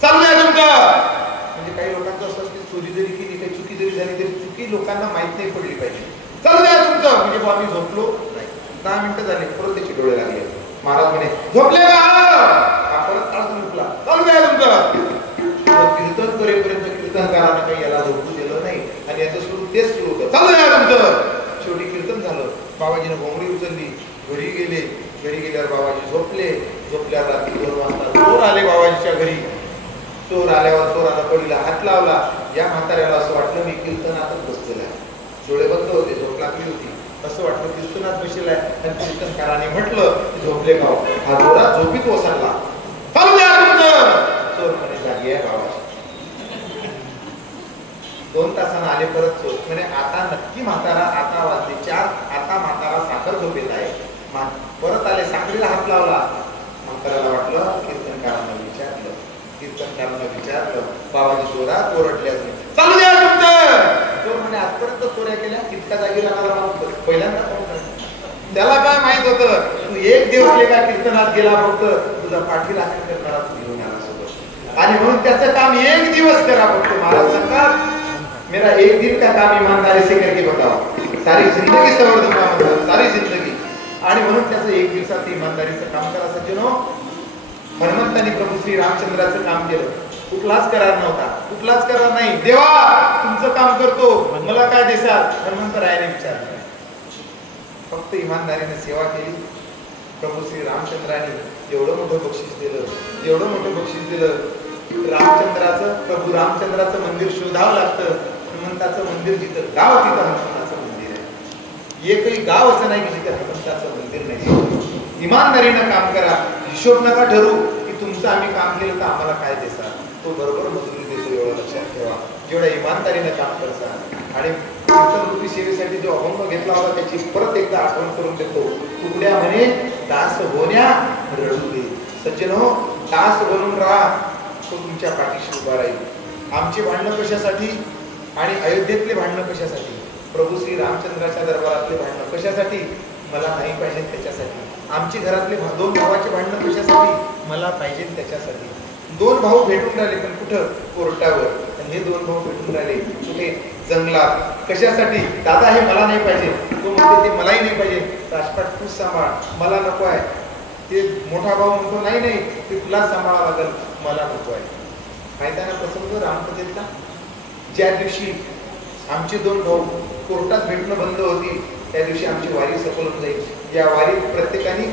चालू द्या तुमचं. म्हणजे काही लोकांचं असं असते, चोरी जरी केली, काही चुकी जरी झाली तरी चुकी लोकांना माहित नाही पडली पाहिजे. चालू द्या तुमचं. म्हणजे बाबा मी झोपलो नाही, 10 मिनिटं झाले, परत त्याचे डोळे लागले. महाराज म्हणे, झोपले का? हा परत काळातून उठला, चालू द्या तुमचं. कीर्तन करेपर्यंत कीर्तनकारानं काही याला झोपू दिलं नाही, आणि याचं सुरू तेच सुरू होतं, चालू द्या तुमचं. शेवटी कीर्तन झालं, बाबाजीने घोंगडी उचलली, घरी गेले. घरी गेल्यावर बाबाजी झोपले. झोपल्यावर रात्री 2 वाजता चोर आले बाबाजीच्या घरी. चोर आल्यावर चोराला पडीला हात लावला. या म्हाताऱ्याला असं वाटलं मी कीर्तनातच बसलेला आहे, डोळे बंद होते, झोप लागली होती, असं वाटलं कीर्तनात बसलेला आहे. आणि कीर्तनकाराने म्हटलं झोपले का? हा जोरा झोपीत ओसरला, चालू द्या तुमचं. चोर म्हणे जागी आहे बाबाजी. 2 तासानं आले परत चोर. म्हणे आता नक्की म्हातारा, आता वाजले 4, आता म्हातारा साखर झोपेत आहे. परत आले, साखरेला हात लावला. म्हाताऱ्याला वाटलं कीर्तनकारानं विचारलं, बाबाजी जोरात ओरडले, चालू द्या तुमचं. चोर म्हणे आजपर्यंत चोऱ्या केल्या, इतका जागी राहणारा माणूस पहिल्यांदा कोण? त्याला काय माहित होतं, तू एक दिवस लेखा कीर्तनात गेला, फक्त तुझा पाठीला करणारा तू घेऊन आला सोबत, आणि म्हणून त्याचं काम 1 दिवस करा फक्त. महाराज सांगतात, मेरा 1 दिन का काम ईमानदारी से करके बताओ, सारी जिंदगी सवर दूंगा म्हणतात, सारी जिंदगी. आणि म्हणून त्याचं 1 दिवसात इमानदारीचं काम करा. सज्जनो, हनुमंतांनी प्रभू श्री रामचंद्राचं काम केलं. कुठलाच करार नव्हता, कुठलाच करार नाही. देवा तुमचं काम करतो, मला काय देसाल? हनुमंतरायाने विचारलं. फक्त इमानदारीने सेवा केली. प्रभू श्री रामचंद्राने एवढं मोठं बक्षीस दिलं, एवढं मोठं बक्षीस दिलं. रामचंद्राचं, प्रभू रामचंद्राचं मंदिर शोधावं लागतं. हनुमंताचं मंदिर जिथं गाव, तिथं हनुमंताचं मंदिर आहे. एकही गाव असं नाही की जिथं हनुमंताचं मंदिर नाही. इमानदारीनं काम करा. हिशोब नका ठरवू की तुमचं आम्ही काम केलं तर आम्हाला काय देसाल. तो बरोबर मजुरी देतो, एवढं लक्षात ठेवा. जेवढ्या इमानदारीनं काम करता. आणि कीर्तनरूपी सेवेसाठी जो अभंग घेतला होता त्याची परत एकदा आठवण करून देतो. तुकड्या म्हणे दास होण्या रडू दे. सज्जनो, दास बनून राहा, तो तुमच्या पाठीशी उभा राहील. आमची भांडणं कशासाठी आणि अयोध्येतले भांडणं कशासाठी? प्रभू श्री रामचंद्राच्या दरबारातले भांडणं कशासाठी? मला नाही पाहिजे त्याच्यासाठी. आमची घरातले 2 भावाचे भांडणं कशासाठी? मला पाहिजे त्याच्यासाठी. 2 भाऊ भेटून राहिले, पण कुठं? कोर्टावर. आणि हे 2 भाऊ भेटून राहिले कुठे? जंगलात. कशासाठी? दादा हे मला नाही पाहिजे, तो म्हणते ते मलाही नाही पाहिजे, राजपाट तूच सांभाळ, मला नको आहे. ते मोठा भाऊ म्हणतो नाही नाही, ते तुलाच सांभाळावं लागेल, मला नको आहे. माहिती आहे ना प्रसंग रामकथेतला? ज्या दिवशी आमचे 2 भाऊ कोर्टात भेटणं बंद होती, त्या दिवशी आमची वारी सफल होऊन जाईल. या वारीत प्रत्येकाने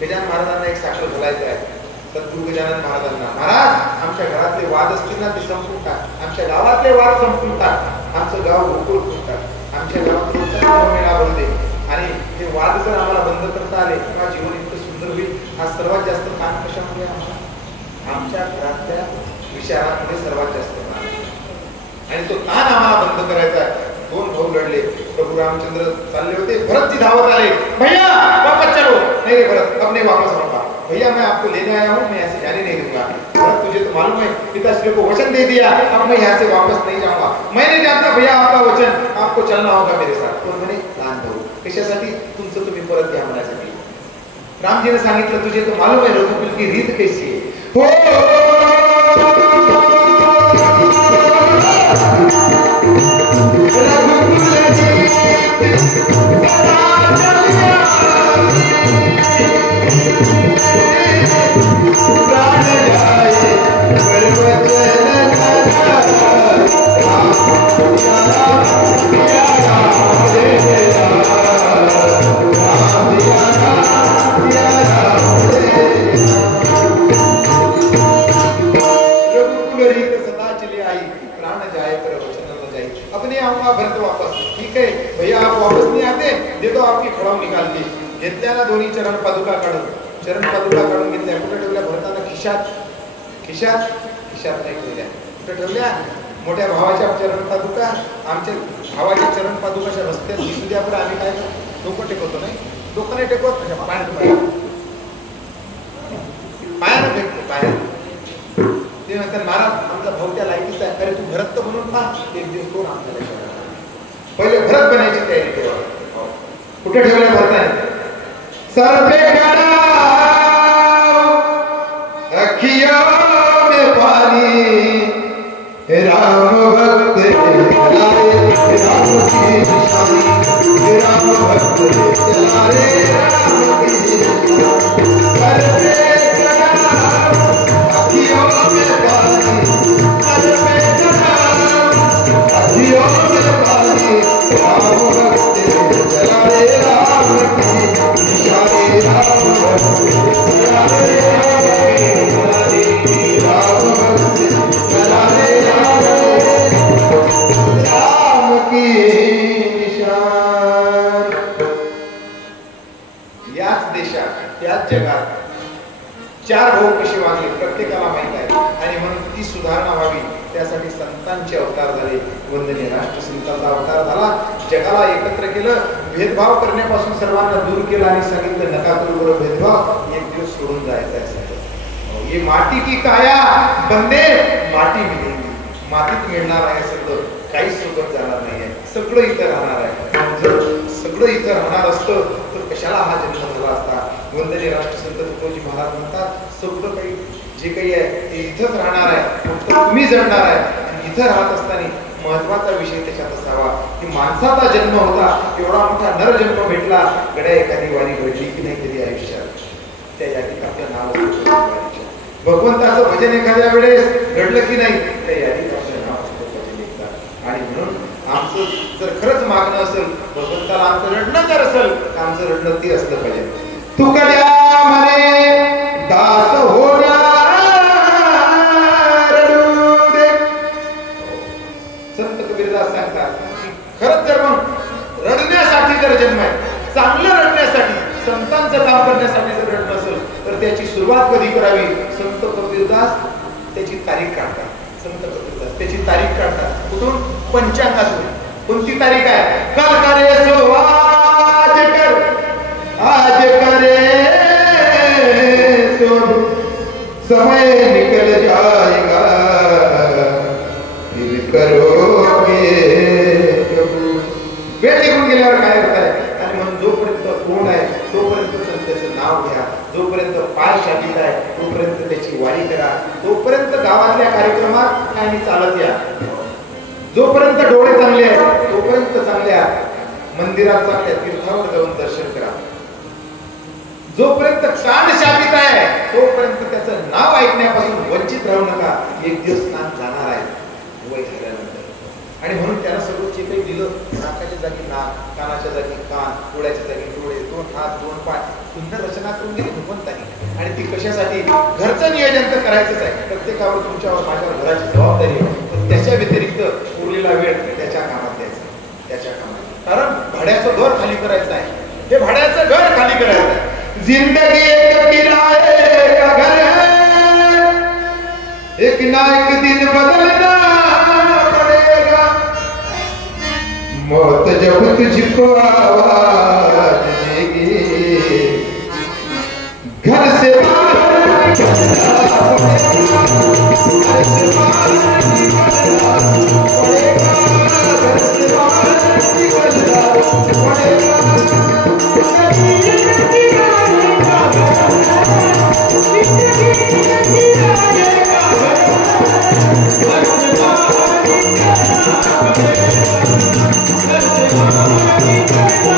गजानन महाराजांना एक साखर घालायचं आहे. सद्गुरू गजानन महाराजांना, महाराज आमच्या घरातले वाद असतील ना ते संपून टाक, आमच्या गावातले वाद संपून टाक, आमचं गाव गोकुळ करून टाक, आमच्या गावात मेळा भरू दे. आणि हे वाद जर आम्हाला बंद करता आले तेव्हा जीवन इतकं सुंदर होईल. हा सर्वात जास्त ताण कशामुळे? आमच्या घरातल्या विचारांमध्ये सर्वात जास्त ताण, आणि तो ताण आम्हाला बंद करायचा आहे. 2 भाऊ लढले. प्रभू रामचंद्र चालले होते, भरतजी धावत आले, भैया वापस चलो. नहीं रे भरत, अब नहीं वापस आऊंगा, भैया मैं आपको लेने आया हूँ, मैं ऐसे जाने नहीं दूंगा. भरत तुझे तो मालूम है पिताश्री को वचन दे दिया, अब मैं यहाँ से वापस नहीं जाऊंगा. मैं नहीं जानता भैया आपका वचन, आपको चलना होगा मेरे साथ. कोण म्हणे? लहान भाऊ. कशासाठी? तुमचं तुम्ही परत घ्या म्हणायसाठी. रामजीने सांगितलं तुझे तो मालूम है रघुकुल की रीत कैसी है. है भैया आप वापस नहीं आते, दे दो आपकी खड़ाव निकाल दी. घेतल्या ना दोन्ही चरण पादुका काढून घेतल्या. कुठे ठेवल्या? भरताना खिशात नाही ठेवल्या. कुठे ठेवल्या? मोठ्या भावाच्या चरण पादुका, आमच्या भावाच्या चरण पादुकाच्या रस्त्यात दिसू द्या. आम्ही काय डोकं टेकवतो नाही, डोकं नाही टेकवत, पायानं फेकतो. ते म्हणतात महाराज आमचा भाऊ त्या लायकीचा आहे. अरे तू भरत तर म्हणून पहा, एक दिवस कोण आपल्याला पहिले भरत बनायची तयारी ठेवा. कुठे ठेवल्या भरताने? सर्वे अखियों में पानी, राम भक्त राम की निशानी, राम भक्त चला रे राम की निशानी. सर्वे अखियों में पानी, सर्वे अखियों में पानी, राम भक्त चला रे राम की निशानी, राम भक्त चला रे जगात चार भाऊ कसे वागले प्रत्येकाला माहित आहे. आणि म्हणून ती सुधारणा व्हावी त्यासाठी संतांचे अवतार झाले. वंदनीय राष्ट्रसंतांचा अवतार झाला, जगाला एकत्र केलं, भेदभाव करण्यापासून सर्वांना दूर केलं आणि सांगितलं नका करू बरं भेदभाव, एक दिवस सोडून जायचा आहे. ये माती की काया बंदे माती मिळेल, मातीत मिळणार आहे सगळं, काहीच सोबत जाणार नाहीये, सगळं इथं राहणार आहे. जर सगळं इथं राहणार असतं तर कशाला हा जन्म झाला असता. वंदनीय राष्ट्रसंत तुकोजी महाराज म्हणतात सगळं काही जे काही आहे ते इथंच राहणार आहे, फक्त तुम्ही जडणार आहे. आणि इथं राहत असताना महत्वाचा विषय त्याच्यात असावा की माणसाचा जन्म होता, एवढा मोठा नरजन्म भेटला, गड्या एखादी वारी घडली की नाही कधी आयुष्यात, त्या यादीत आपलं नाव असतं. भगवंताचं भजन एखाद्या वेळेस घडलं की नाही त्या यादीत आपलं नाव असतं भजन एकदा. आणि म्हणून आमचं जर खरंच मागणं असेल भगवंताला, आमचं रडणं जर असेल तर आमचं रडणं ते असलं पाहिजे. तुकड्या म्हणे दास होण्या रडू दे. संत कबीरदास सांगतात की खरंच जर मग रडण्यासाठी जर जन्म आहे, चांगलं रडण्यासाठी, संतांचं काम करण्यासाठी जर रडणं असेल तर त्याची सुरुवात कधी करावी? संत कबीरदास त्याची तारीख काढतात. संत कबीरदास त्याची तारीख काढतात कुठून? पंचांगातून. कोणती तारीख आहे? कल करे सो आज कर, आज करे सो समय निकल जाएगा, फिर करोगे कबूल. वेळ निघून गेल्यावर काय होत आहे? आणि म्हणून जोपर्यंत कोण आहे तोपर्यंत संतांचं नाव घ्या, जोपर्यंत पाय शाबीत आहे तोपर्यंत त्याची वारी करा, तोपर्यंत गावातल्या कार्यक्रमात आणि चालत या, जोपर्यंत डोळे चांगले आहेत तोपर्यंत चांगल्या मंदिरात चांगल्या तीर्थावर जाऊन दर्शन करा, जोपर्यंत कान शाबीत आहे तोपर्यंत त्याचं नाव ऐकण्यापासून वंचित राहू नका. एक दिवस कान जाणार आहे वय झाल्यानंतर. आणि म्हणून त्याला सगळं जे काही दिलं, नाकाच्या जागी नाक, कानाच्या जागी कान, डोळ्याच्या जागी डोळे, दोन हात दोन पाय, सुंदर रचना करून दिली भगवंतानी. आणि ती कशासाठी? घरचं नियोजन तर करायचंच आहे, प्रत्येकावर तुमच्यावर माझ्यावर घराची जबाबदारी आहे, पण त्याच्या व्यतिरिक्त उरलेला वेळ त्याच्या कामात द्यायचा, त्याच्या कामात. कारण भाड्याचं घर खाली करायचं आहे, हे भाड्याचं घर खाली करायचं आहे. जिंदगी एक किराए का घर है, एक ना एक दिन बदलना पड़ेगा, मौत जब तुझको आवाज देगी, घर से बाहर निकलना पड़ेगा, घर से बाहर निकलना पड़ेगा, घर से बाहर निकलना पड़ेगा.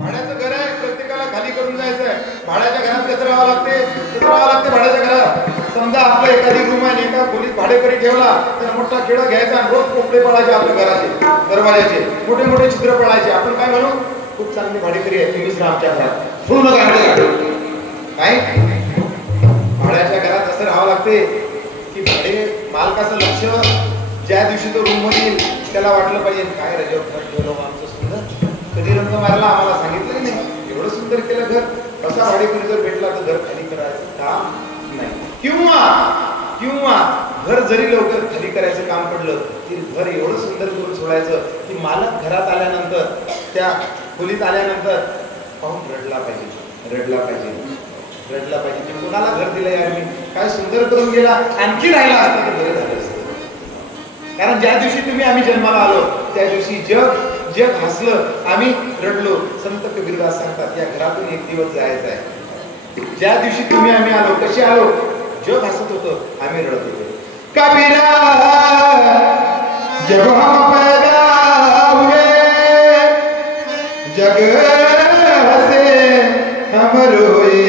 भाड्याचं घर आहे, प्रत्येकाला खाली करून जायचं आहे. भाड्याच्या घरात कसं राहावं लागते? भाड्याच्या घरात. समजा आपलं एखादी रूम आहे, एका खोलीत भाडेकरी ठेवला तर मोठा खेळ घ्यायचा आणि रोज पोपडे पडायचे आपल्या घराचे दरवाजाचे, मोठे मोठे छिद्र पडायचे. आपण काय म्हणू? खूप चांगली भाडेकरी आहे, तुम्हीच राहा आमच्या घरात, पूर्ण काय भाड्याच्या घरात असं राहावं लागते. मालकाचं लक्ष ज्या दिवशी तो रूम मध्ये येईल त्याला वाटलं पाहिजे काय रे घर ठेवलं आमचं सुंदर, कधी रंग मारला आम्हाला सांगितलं नाही, एवढं सुंदर केलं घर, कसा भाडेकरी जर भेटला तर घर खाली करायचं काम नाही, किंवा घर जरी लवकर खाली करायचं काम पडलं तरी घर एवढं सुंदर करून सोडायचं की मालक घरात आल्यानंतर त्या खोलीत आल्यानंतर पाहून रडला पाहिजे की कोणाला घर दिलं यार मी, काय सुंदर करून गेला, आणखी राहिला असता तर बरं झालं असतं. कारण ज्या दिवशी आम्ही जन्माला आलो त्या दिवशी जग हसलं, आम्ही रडलो. संत कबीरदास सांगतात या घरातून एक दिवस जायचा आहे. ज्या दिवशी आम्ही आलो, कसे आलो, जग हसत होतं, आम्ही रडत होतो. कबीरा जब हम पैदा हुए जग हसे हम रोए.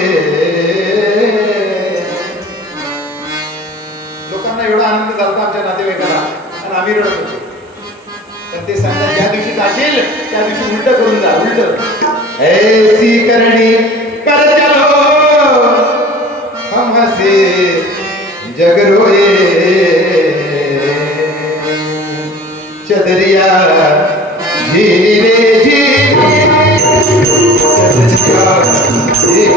लोकांना एवढा आनंद झाला आमच्या नातेवाईकाला आणि आम्ही रडत होतो. पण ते सांगतात ज्या दिवशी जाशील त्या दिवशी उलट करून जा, उलट ऐसी करणी कर चलो हम हसे जग रोए. चदरिया झीली रे झीली, चदरिया झीली रे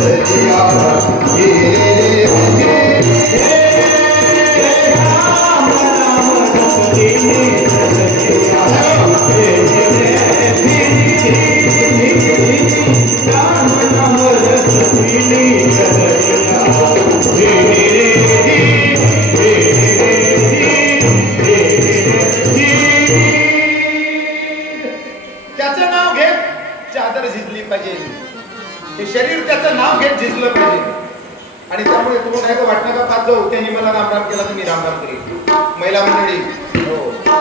चदरिया झीली त्याचं नाव घेत चादर झिजली पाहिजे, हे शरीर त्याचं नाव घेत झिजलं पाहिजे. आणि त्यामुळे तुम्हाला काय वाटणार का पाच जाऊ त्यांनी मला रामराम केला तर मी रामराम करीन. महिला मंडळी हो,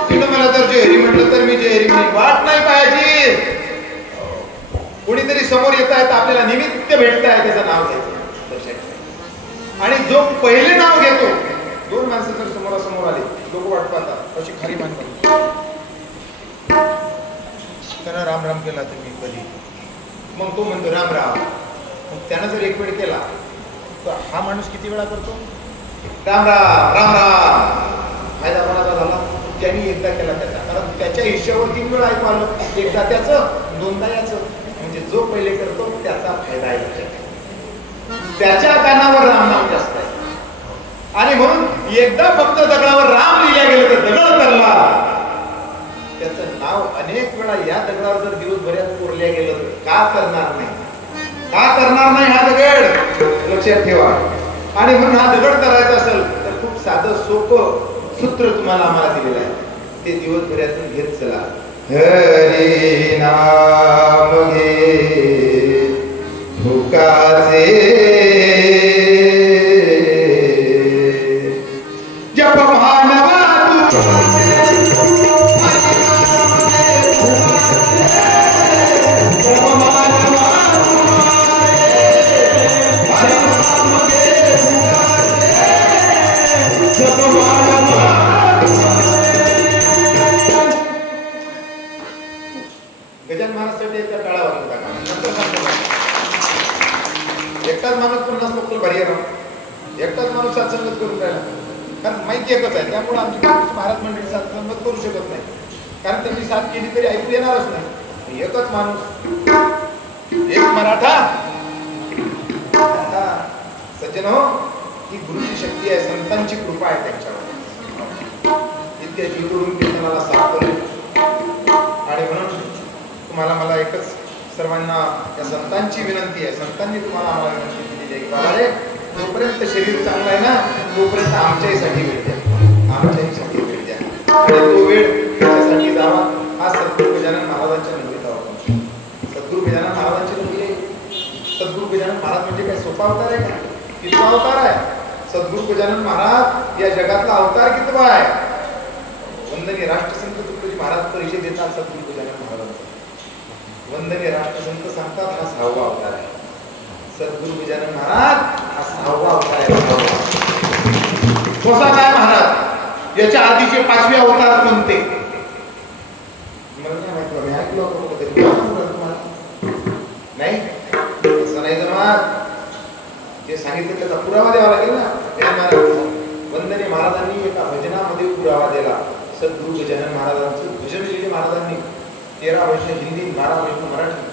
तिनं मला जर जे हरी म्हटलं तर मी जे हरी म्हणेन. वाट नाही पाहायची, कोणीतरी समोर येत आहे तर आपल्याला निमित्त भेटत आहे त्याचं नाव घ्यायचं लक्षात. आणि जो पहिले नाव घेतो, दोन माणसं जर समोरासमोर आले लोक वाट पाहतात अशी खरी माणसं, त्यानं राम राम केला तुम्ही कधी, मग तो म्हणतो राम राम. मग त्यानं जर एक वेळ केला तर हा माणूस किती वेळा करतो राम राम राम राम. फायदा कोणाचा झाला, त्यांनी एकदा केला त्याचा, कारण त्याच्या हिश्श्यावर 3 वेळा ऐकू आलं, एकदा त्याचं दोनदा याचं. म्हणजे जो पहिले करतो त्याचा फायदा आहे, त्याच्या कानावर राम नाम जास्त आहे. आणि म्हणून एकदा फक्त दगडावर राम लिहिल्या गेलं तर दगड तरला, त्याचं नाव अनेक वेळा या दगडावर जर दिवसभरात कोरल्या गेलं तर का करणार नाही, हा दगड लक्षात ठेवा. आणि म्हणून हा दगड करायचा असेल तर खूप साधं सोपं सूत्र तुम्हाला आम्हाला दिलेलं आहे, ते दिवसभरातून घेत चला. हरी नाम घे भुकाचे जप मानवा गजानन महाराजसाठी एकदा टाळा वाजवता का? एकटाच माणूस 50 लोक भारी आहे, एकटाच माणूस सत्संगत करून राहिला, कारण माहिती एकच आहे. त्यामुळे आमची महाराज मंडळी सत्संगत करू शकत नाही, कारण त्यांनी साथ केली तरी ऐकू येणारच नाही. एकच माणूस, एक मराठा. सज्जन हो, ही गुरुची शक्ती आहे, संतांची कृपा आहे त्यांच्यावर. इतक्या जीवतोडून कीर्तनाला साथ करू. आणि म्हणून तुम्हाला मला एकच सर्वांना या संतांची विनंती आहे, संतांनी तुम्हाला आम्हाला विनंती केली आहे की बाबा रे, जोपर्यंत शरीर चांगलं आहे ना तोपर्यंत आमच्याहीसाठी वेळ द्या, आमच्याहीसाठी वेळ द्या. आणि तो वेळ त्याच्यासाठी जावा. हा सद्गुरू गजानन महाराजांच्या नगरीत आहोत. सद्गुरू गजानन महाराजांची नगरी आहे. सद्गुरू गजानन महाराज म्हणजे काय सोपा अवतार आहे का? कितवा अवतार आहे? सद्गुरू गजानन महाराज या जगातला अवतार कितवा आहे? वंदनीय राष्ट्रसंत तुकडोजी महाराज परिषद देतात सद्गुरू गजानन महाराजांचा. वंदनीय राष्ट्रसंत सांगतात हा 6वा अवतार आहे. सद्गुरू गजानन महाराज हा 6वा अवतार आहे. कसा काय महाराज? याच्या आधीचे 5वे अवतार कोणते? मला नाही माहिती, मी ऐकलं होतं नाही, असं नाही जमा. महाराज जे सांगितलं त्याचा पुरावा द्यावा लागेल ना. महाराज वंदनीय महाराजांनी एका भजनामध्ये पुरावा दिला. सद्गुरू गजानन महाराजांचं भजन लिहिले महाराजांनी. 13 भजन हिंदी, 12 भजन मराठी.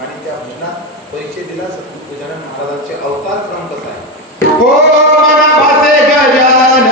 आणि त्या भजनात परिचय दिला सद्गुरू गजानन महाराजांचे अवतार क्रम कसा आहे. हो मना भासे गजानन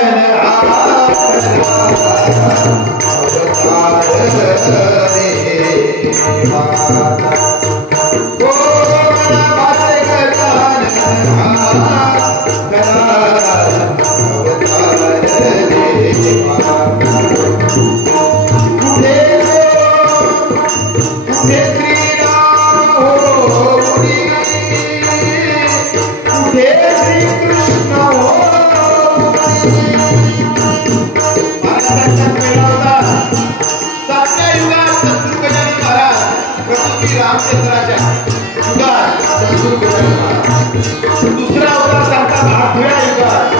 दुसरा अवतार सांगतात 8व्या युगात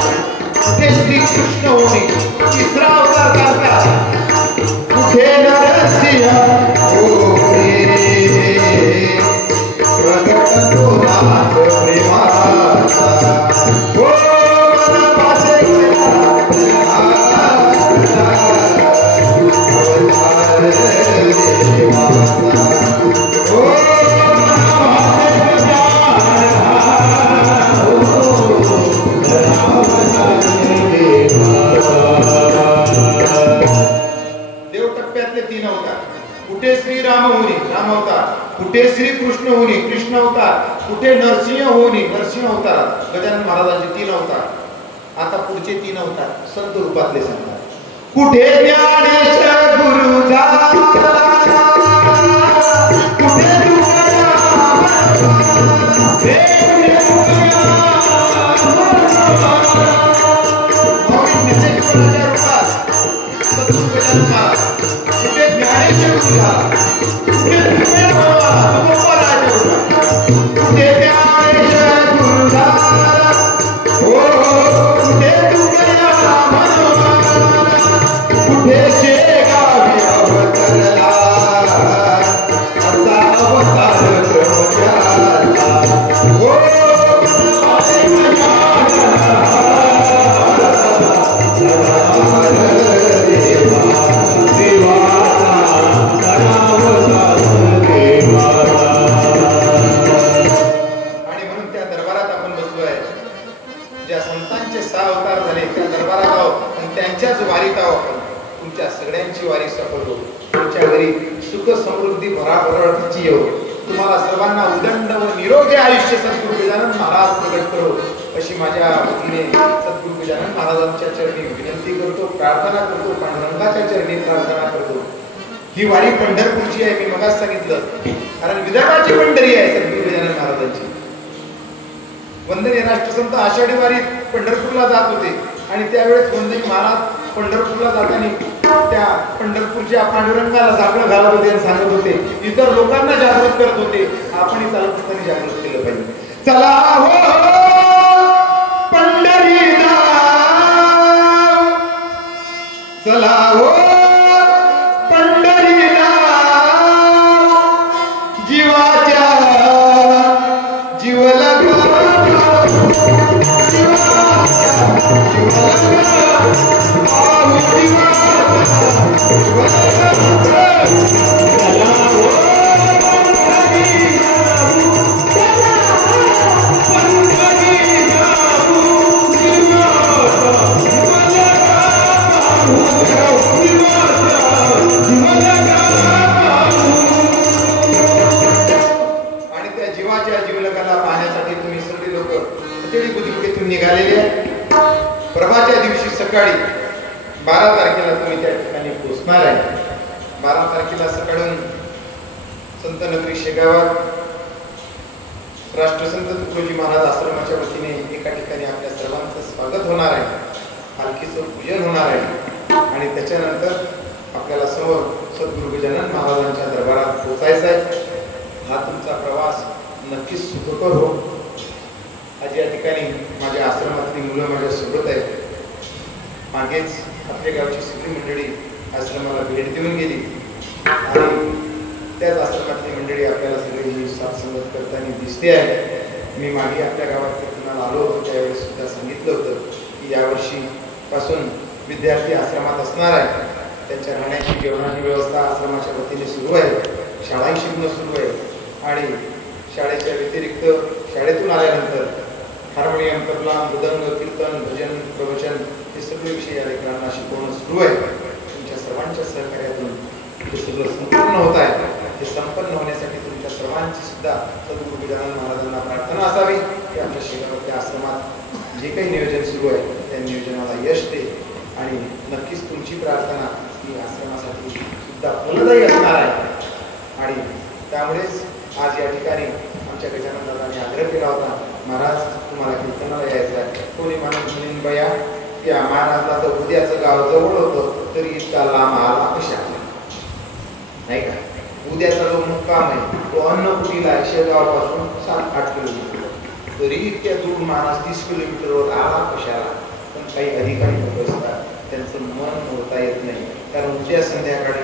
कुठे श्री कृष्ण होणे. तिसरा अवतार सांगतात कुठे नरसिंह होणे. प्रगट तो नाथ प्रेमाचा हो मना भासे कुठे श्री राम होणे राम अवतार, कुठे श्री कृष्ण होणे कृष्ण अवतार, कुठे नरसिंह होणे नरसिंह अवतार. गजानन महाराजांचे 3 अवतार. आता पुढचे 3 अवतार संत रूपातले सांगतात. कुठे ज्ञानेश गुरु झाला, कुठे तुम्हाला सर्वांना उदंड व निरोगी आयुष्य सद्गुरू गजानन महाराज प्रगट करो अशी माझ्या वतीने सद्गुरू गजानन महाराजांच्या चरणी विनंती करतो, प्रार्थना करतो, पांडुरंगाच्या चरणी प्रार्थना करतो. ही वारी पंढरपूरची आहे. मी मगाच सांगितलं कारण विदर्भाची पंढरी आहे सद्गुरू गजानन महाराजांची. वंदनीय राष्ट्रसंत आषाढी वारीत पंढरपूरला जात होते आणि त्यावेळेस वंदनीय महाराज पंढरपूरला जाताना त्या पंढरपूरच्या पांडुरंगाला साकडं घालत होते आणि सांगत होते, इतर लोकांना जागृत करत होते. आपणही चालत असताना जागृत केलं पाहिजे. चला हो पंढरीला, चला हो पंढरीला, जीवाच्या जीव लगा, निघालेले आहे. प्रभाच्या दिवशी सकाळी 12 तारखेला तुम्ही त्या ठिकाणी पोहोचणार आहे. 12 तारखेला सकाळून संत नगरी शेगावात राष्ट्रसंत तुकडोजी महाराज आश्रमाच्या वतीने एका ठिकाणी आपल्या सर्वांचं स्वागत होणार आहे. पालखीचं पूजन होणार आहे आणि त्याच्यानंतर आपल्याला सर्व सद्गुरू गजानन महाराजांच्या दरबारात पोहोचायचं आहे. हा तुमचा प्रवास नक्कीच सुखकर हो. आज या ठिकाणी माझ्या आश्रमातली मुलं माझ्या सोबत आहेत. मागेच आपल्या गावची सगळी मंडळी आश्रमाला भेट देऊन गेली आणि त्याच आश्रमातली मंडळी आपल्याला सगळी साथ संगत करताना दिसते आहे. मी मागे आपल्या गावात कीर्तनाला आलो होतो त्यावेळेस सुद्धा सांगितलं होतं की यावर्षीपासून विद्यार्थी आश्रमात असणार आहे. त्यांच्या राहण्याची जेवणाची व्यवस्था आश्रमाच्या वतीने सुरू आहे. शाळाही शिकणं सुरू आहे आणि शाळेच्या व्यतिरिक्त शाळेतून आल्यानंतर हार्मोनियम, तबला, मृदंग, कीर्तन, भजन, प्रवचन हे सगळे विषय या लेकरांना शिकवणं सुरू आहे. तुमच्या सर्वांच्या सहकार्यातून हे सगळं संपूर्ण होत आहे. हे संपन्न होण्यासाठी तुमच्या सर्वांची सुद्धा सद्गुरू गजानन महाराजांना प्रार्थना असावी की आमच्या शेगावच्या आश्रमात जे काही नियोजन सुरू आहे त्या नियोजनाला यश दे आणि नक्कीच तुमची प्रार्थना ही आश्रमासाठी सुद्धा फलदायी असणार आहे. आणि त्यामुळेच आज या ठिकाणी आमच्या गजानन दादांनी आग्रह केला होता, महाराज तुम्हाला कीर्तनाला यायचं आहे. कोणी माणूस म्हणून बया की महाराजला तर उद्याचं गाव जवळ होतं तरी इतका लांब आला कशाला नाही का. उद्याचा जो मुक्काम आहे तो अन्नकुटीला आहे शेगावपासून 7-8 किलोमीटर, तरी इतक्या दूर महाराज 30 किलोमीटरवर आला कशाला. पण काही अधिकारी लोक असतात त्यांचं मन मोडता येत नाही, कारण उद्या संध्याकाळी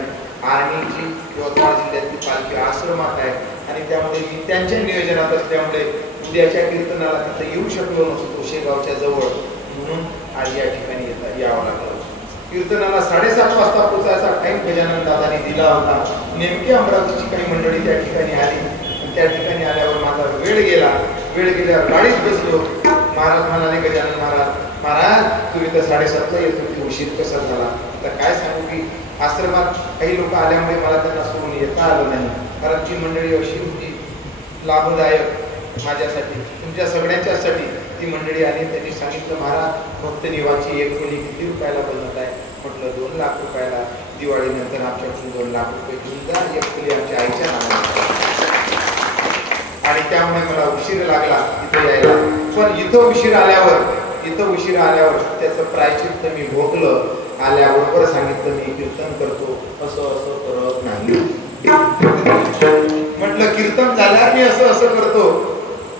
आर्मीची यवतमाळ जिल्ह्यातली पालखी आश्रमात आहे आणि त्यामुळे मी त्यांच्या नियोजनात असल्यामुळे उद्याच्या कीर्तनाला तिथं येऊ शकलो नसतो शेगावच्या जवळ, म्हणून आज या ठिकाणी यावं लागलं. कीर्तनाला 7:30 वाजता पोचायचा टाईम गजानन दादांनी दिला होता. नेमकी अमरावतीची काही मंडळी त्या ठिकाणी आली आणि त्या ठिकाणी आल्यावर माझा वेळ गेला. वेळ गेल्यावर गाडीत बसलो. महाराज म्हणाले, गजानन महाराज तुम्ही तर 7:30ला येत होती, उशीर कसा झाला. तर काय सांगू की आश्रमात काही लोक आल्यामुळे मला त्यांना सोडून येता आलं नाही, कारण ती मंडळी अशी होती लाभदायक माझ्यासाठी, तुमच्या सगळ्यांच्यासाठी. ती मंडळी आली, त्यांनी सांगितलं महाराज भक्त निवाची एक खोली किती रुपयाला बनवत आहे. म्हटलं 2 लाख रुपयाला. दिवाळीनंतर आमच्याकडून 2 लाख रुपये घेऊन जा, एक खोली आमच्या आईच्या नावाने. आणि त्यामुळे मला उशीर लागला इथं यायला. पण इथं उशीर आल्यावर त्याचं प्रायश्चित्त मी भोगलं. आल्याबरोबर सांगितलं मी कीर्तन करतो, असं करत नाही. म्हटलं कीर्तन झाल्यावर मी असं करतो.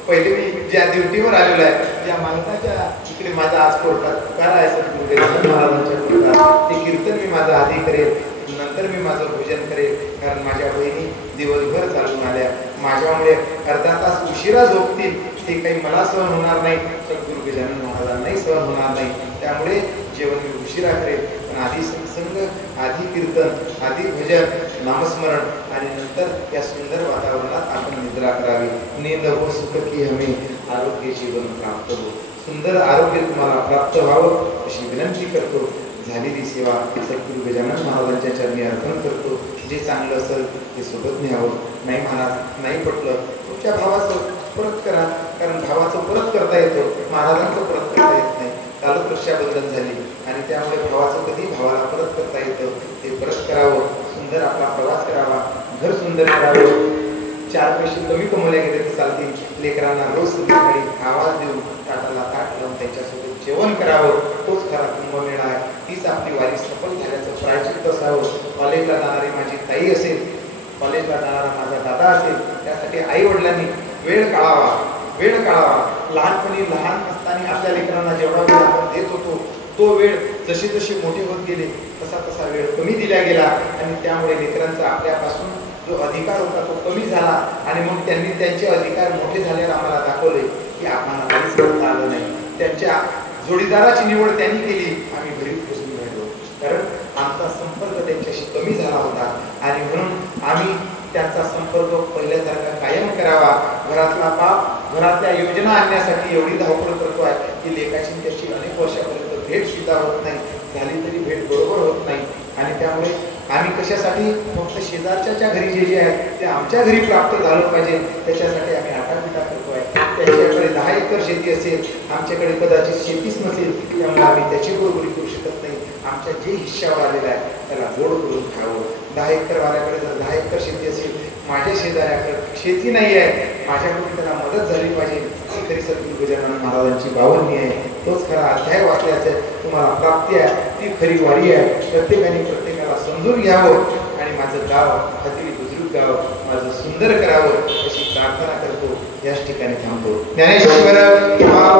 पहिले मी ज्या ड्युटीवर आलेलो आहे, ज्या मालकाच्या इकडे माझा आज कोर्टात पुकार आहे सद्गुरू गजानन महाराजांच्या कोर्टात, ते कीर्तन मी माझं आधी करेल, नंतर मी माझं भोजन करेल. कारण माझ्या बहिणी दिवसभर चालून आल्या, माझ्यामुळे अर्धा तास उशिरा झोपतील, ते काही मला सहन होणार नाही, सद्गुरू गजानन महाराजांनाही सहन होणार नाही. त्यामुळे जेवण मी उशिरा करेल. पण आधी सत्संग, आधी कीर्तन, आधी भजन, नामस्मरण आणि नंतर या सुंदर वातावरणात आपण निद्रा करावी. नींद हो सुख की हमें आरोग्य जीवन प्राप्त हो. सुंदर आरोग्य तुम्हाला प्राप्त व्हावं अशी विनंती करतो. झालेली सेवा सद्गुरू गजानन महाराजांच्या चरणी अर्पण करतो. जे चांगलं असेल ते सोबत न्यावं. नाही महाराज नाही पटलं, तुमच्या भावाचं परत करा, कारण भावाचं परत करता येतं, महाराजांचं परत करता येत नाही. कालच रक्षाबंधन झाली आणि त्यामुळे भावाचं कधी भावाला परत करता येतं ते परत करावं. सुंदर आपला प्रवास करावा, घर सुंदर करावं. 4 पैसे कमी कमवले गेले तर चालतील. लेकरांना रोज संध्याकाळी आवाज देऊन ताटाला ताट लावून त्यांच्यासोबत जेवण करावं. तोच खरा कुंभमेळा आहे. तीच आपली वारी सफल झाल्याचं प्रायश्चित्त असावं. कॉलेजला जाणारी माझी ताई असेल, कॉलेजला जाणारा माझा दादा असेल, त्यासाठी आई वडिलांनी वेळ काढावा. लहानपणी लहान असताना आपल्या लेकरांना जेवढा वेळ आपण देत होतो तो वेळ जसे जसे मोठे होत गेले तसा वेळ कमी दिला गेला आणि त्यामुळे लेकरांचा आपल्यापासून जो अधिकार होता तो कमी झाला. आणि मग त्यांनी त्यांचे अधिकार मोठे झाल्यावर आम्हाला दाखवले की आम्हाला काहीच करता आलं नाही. त्यांच्या जोडीदाराची निवड त्यांनी केली, आम्ही घरी बसून राहिलो, कारण आमचा संपर्क त्यांच्याशी कमी झाला होता. आणि म्हणून आम्ही त्यांचा संपर्क पहिल्यासारखा कायम करावा. घरातला बाप घरातल्या योजना आणण्यासाठी एवढी धावपळ करतो आहे की लेकाची त्याची अनेक वर्षापर्यंत भेट सुद्धा होत नाही, झाली तरी भेट बरोबर होत नाही. आणि त्यामुळे आम्ही कशासाठी फक्त शेजारच्या घरी जे आहे ते आमच्या घरी प्राप्त झालं पाहिजे त्याच्यासाठी आम्ही आटापिटा करतो आहे. त्यांच्याकडे 10 एकर शेती असेल, आमच्याकडे कदाचित शेतीच नसेल, त्यामुळे आम्ही त्याची बरोबरी करू शकत नाही. आमच्या जे हिश्श्यावर आलेला आहे त्याला गोड करून खावं. 10 एकर वाल्याकडे जर 10 एकर शेती असेल, माझ्या शेजाऱ्याकडे शेती नाही आहे, माझ्याकडून त्याला मदत झाली पाहिजे. ती खरी सद्गुरू गजानन महाराजांची बावन्नी आहे. तोच खरा अध्याय वाचल्याचं तुम्हाला प्राप्ती आहे, ती खरी वारी आहे. प्रत्येकाला समजून घ्यावं आणि माझं गाव खात्री बुजुर्ग गाव माझं सुंदर करावं अशी प्रार्थना करतो. याच ठिकाणी थांबतो. ज्ञानेश्वर ज्ञानेश्वर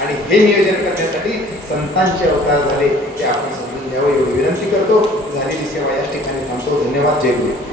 आणि हे नियोजन करण्यासाठी संतांचे अवतार झाले ते आपण समजून घ्यावं एवढी विनंती करतो. झालेली सेवा या ठिकाणी थांबतो. धन्यवाद. जय गुरु.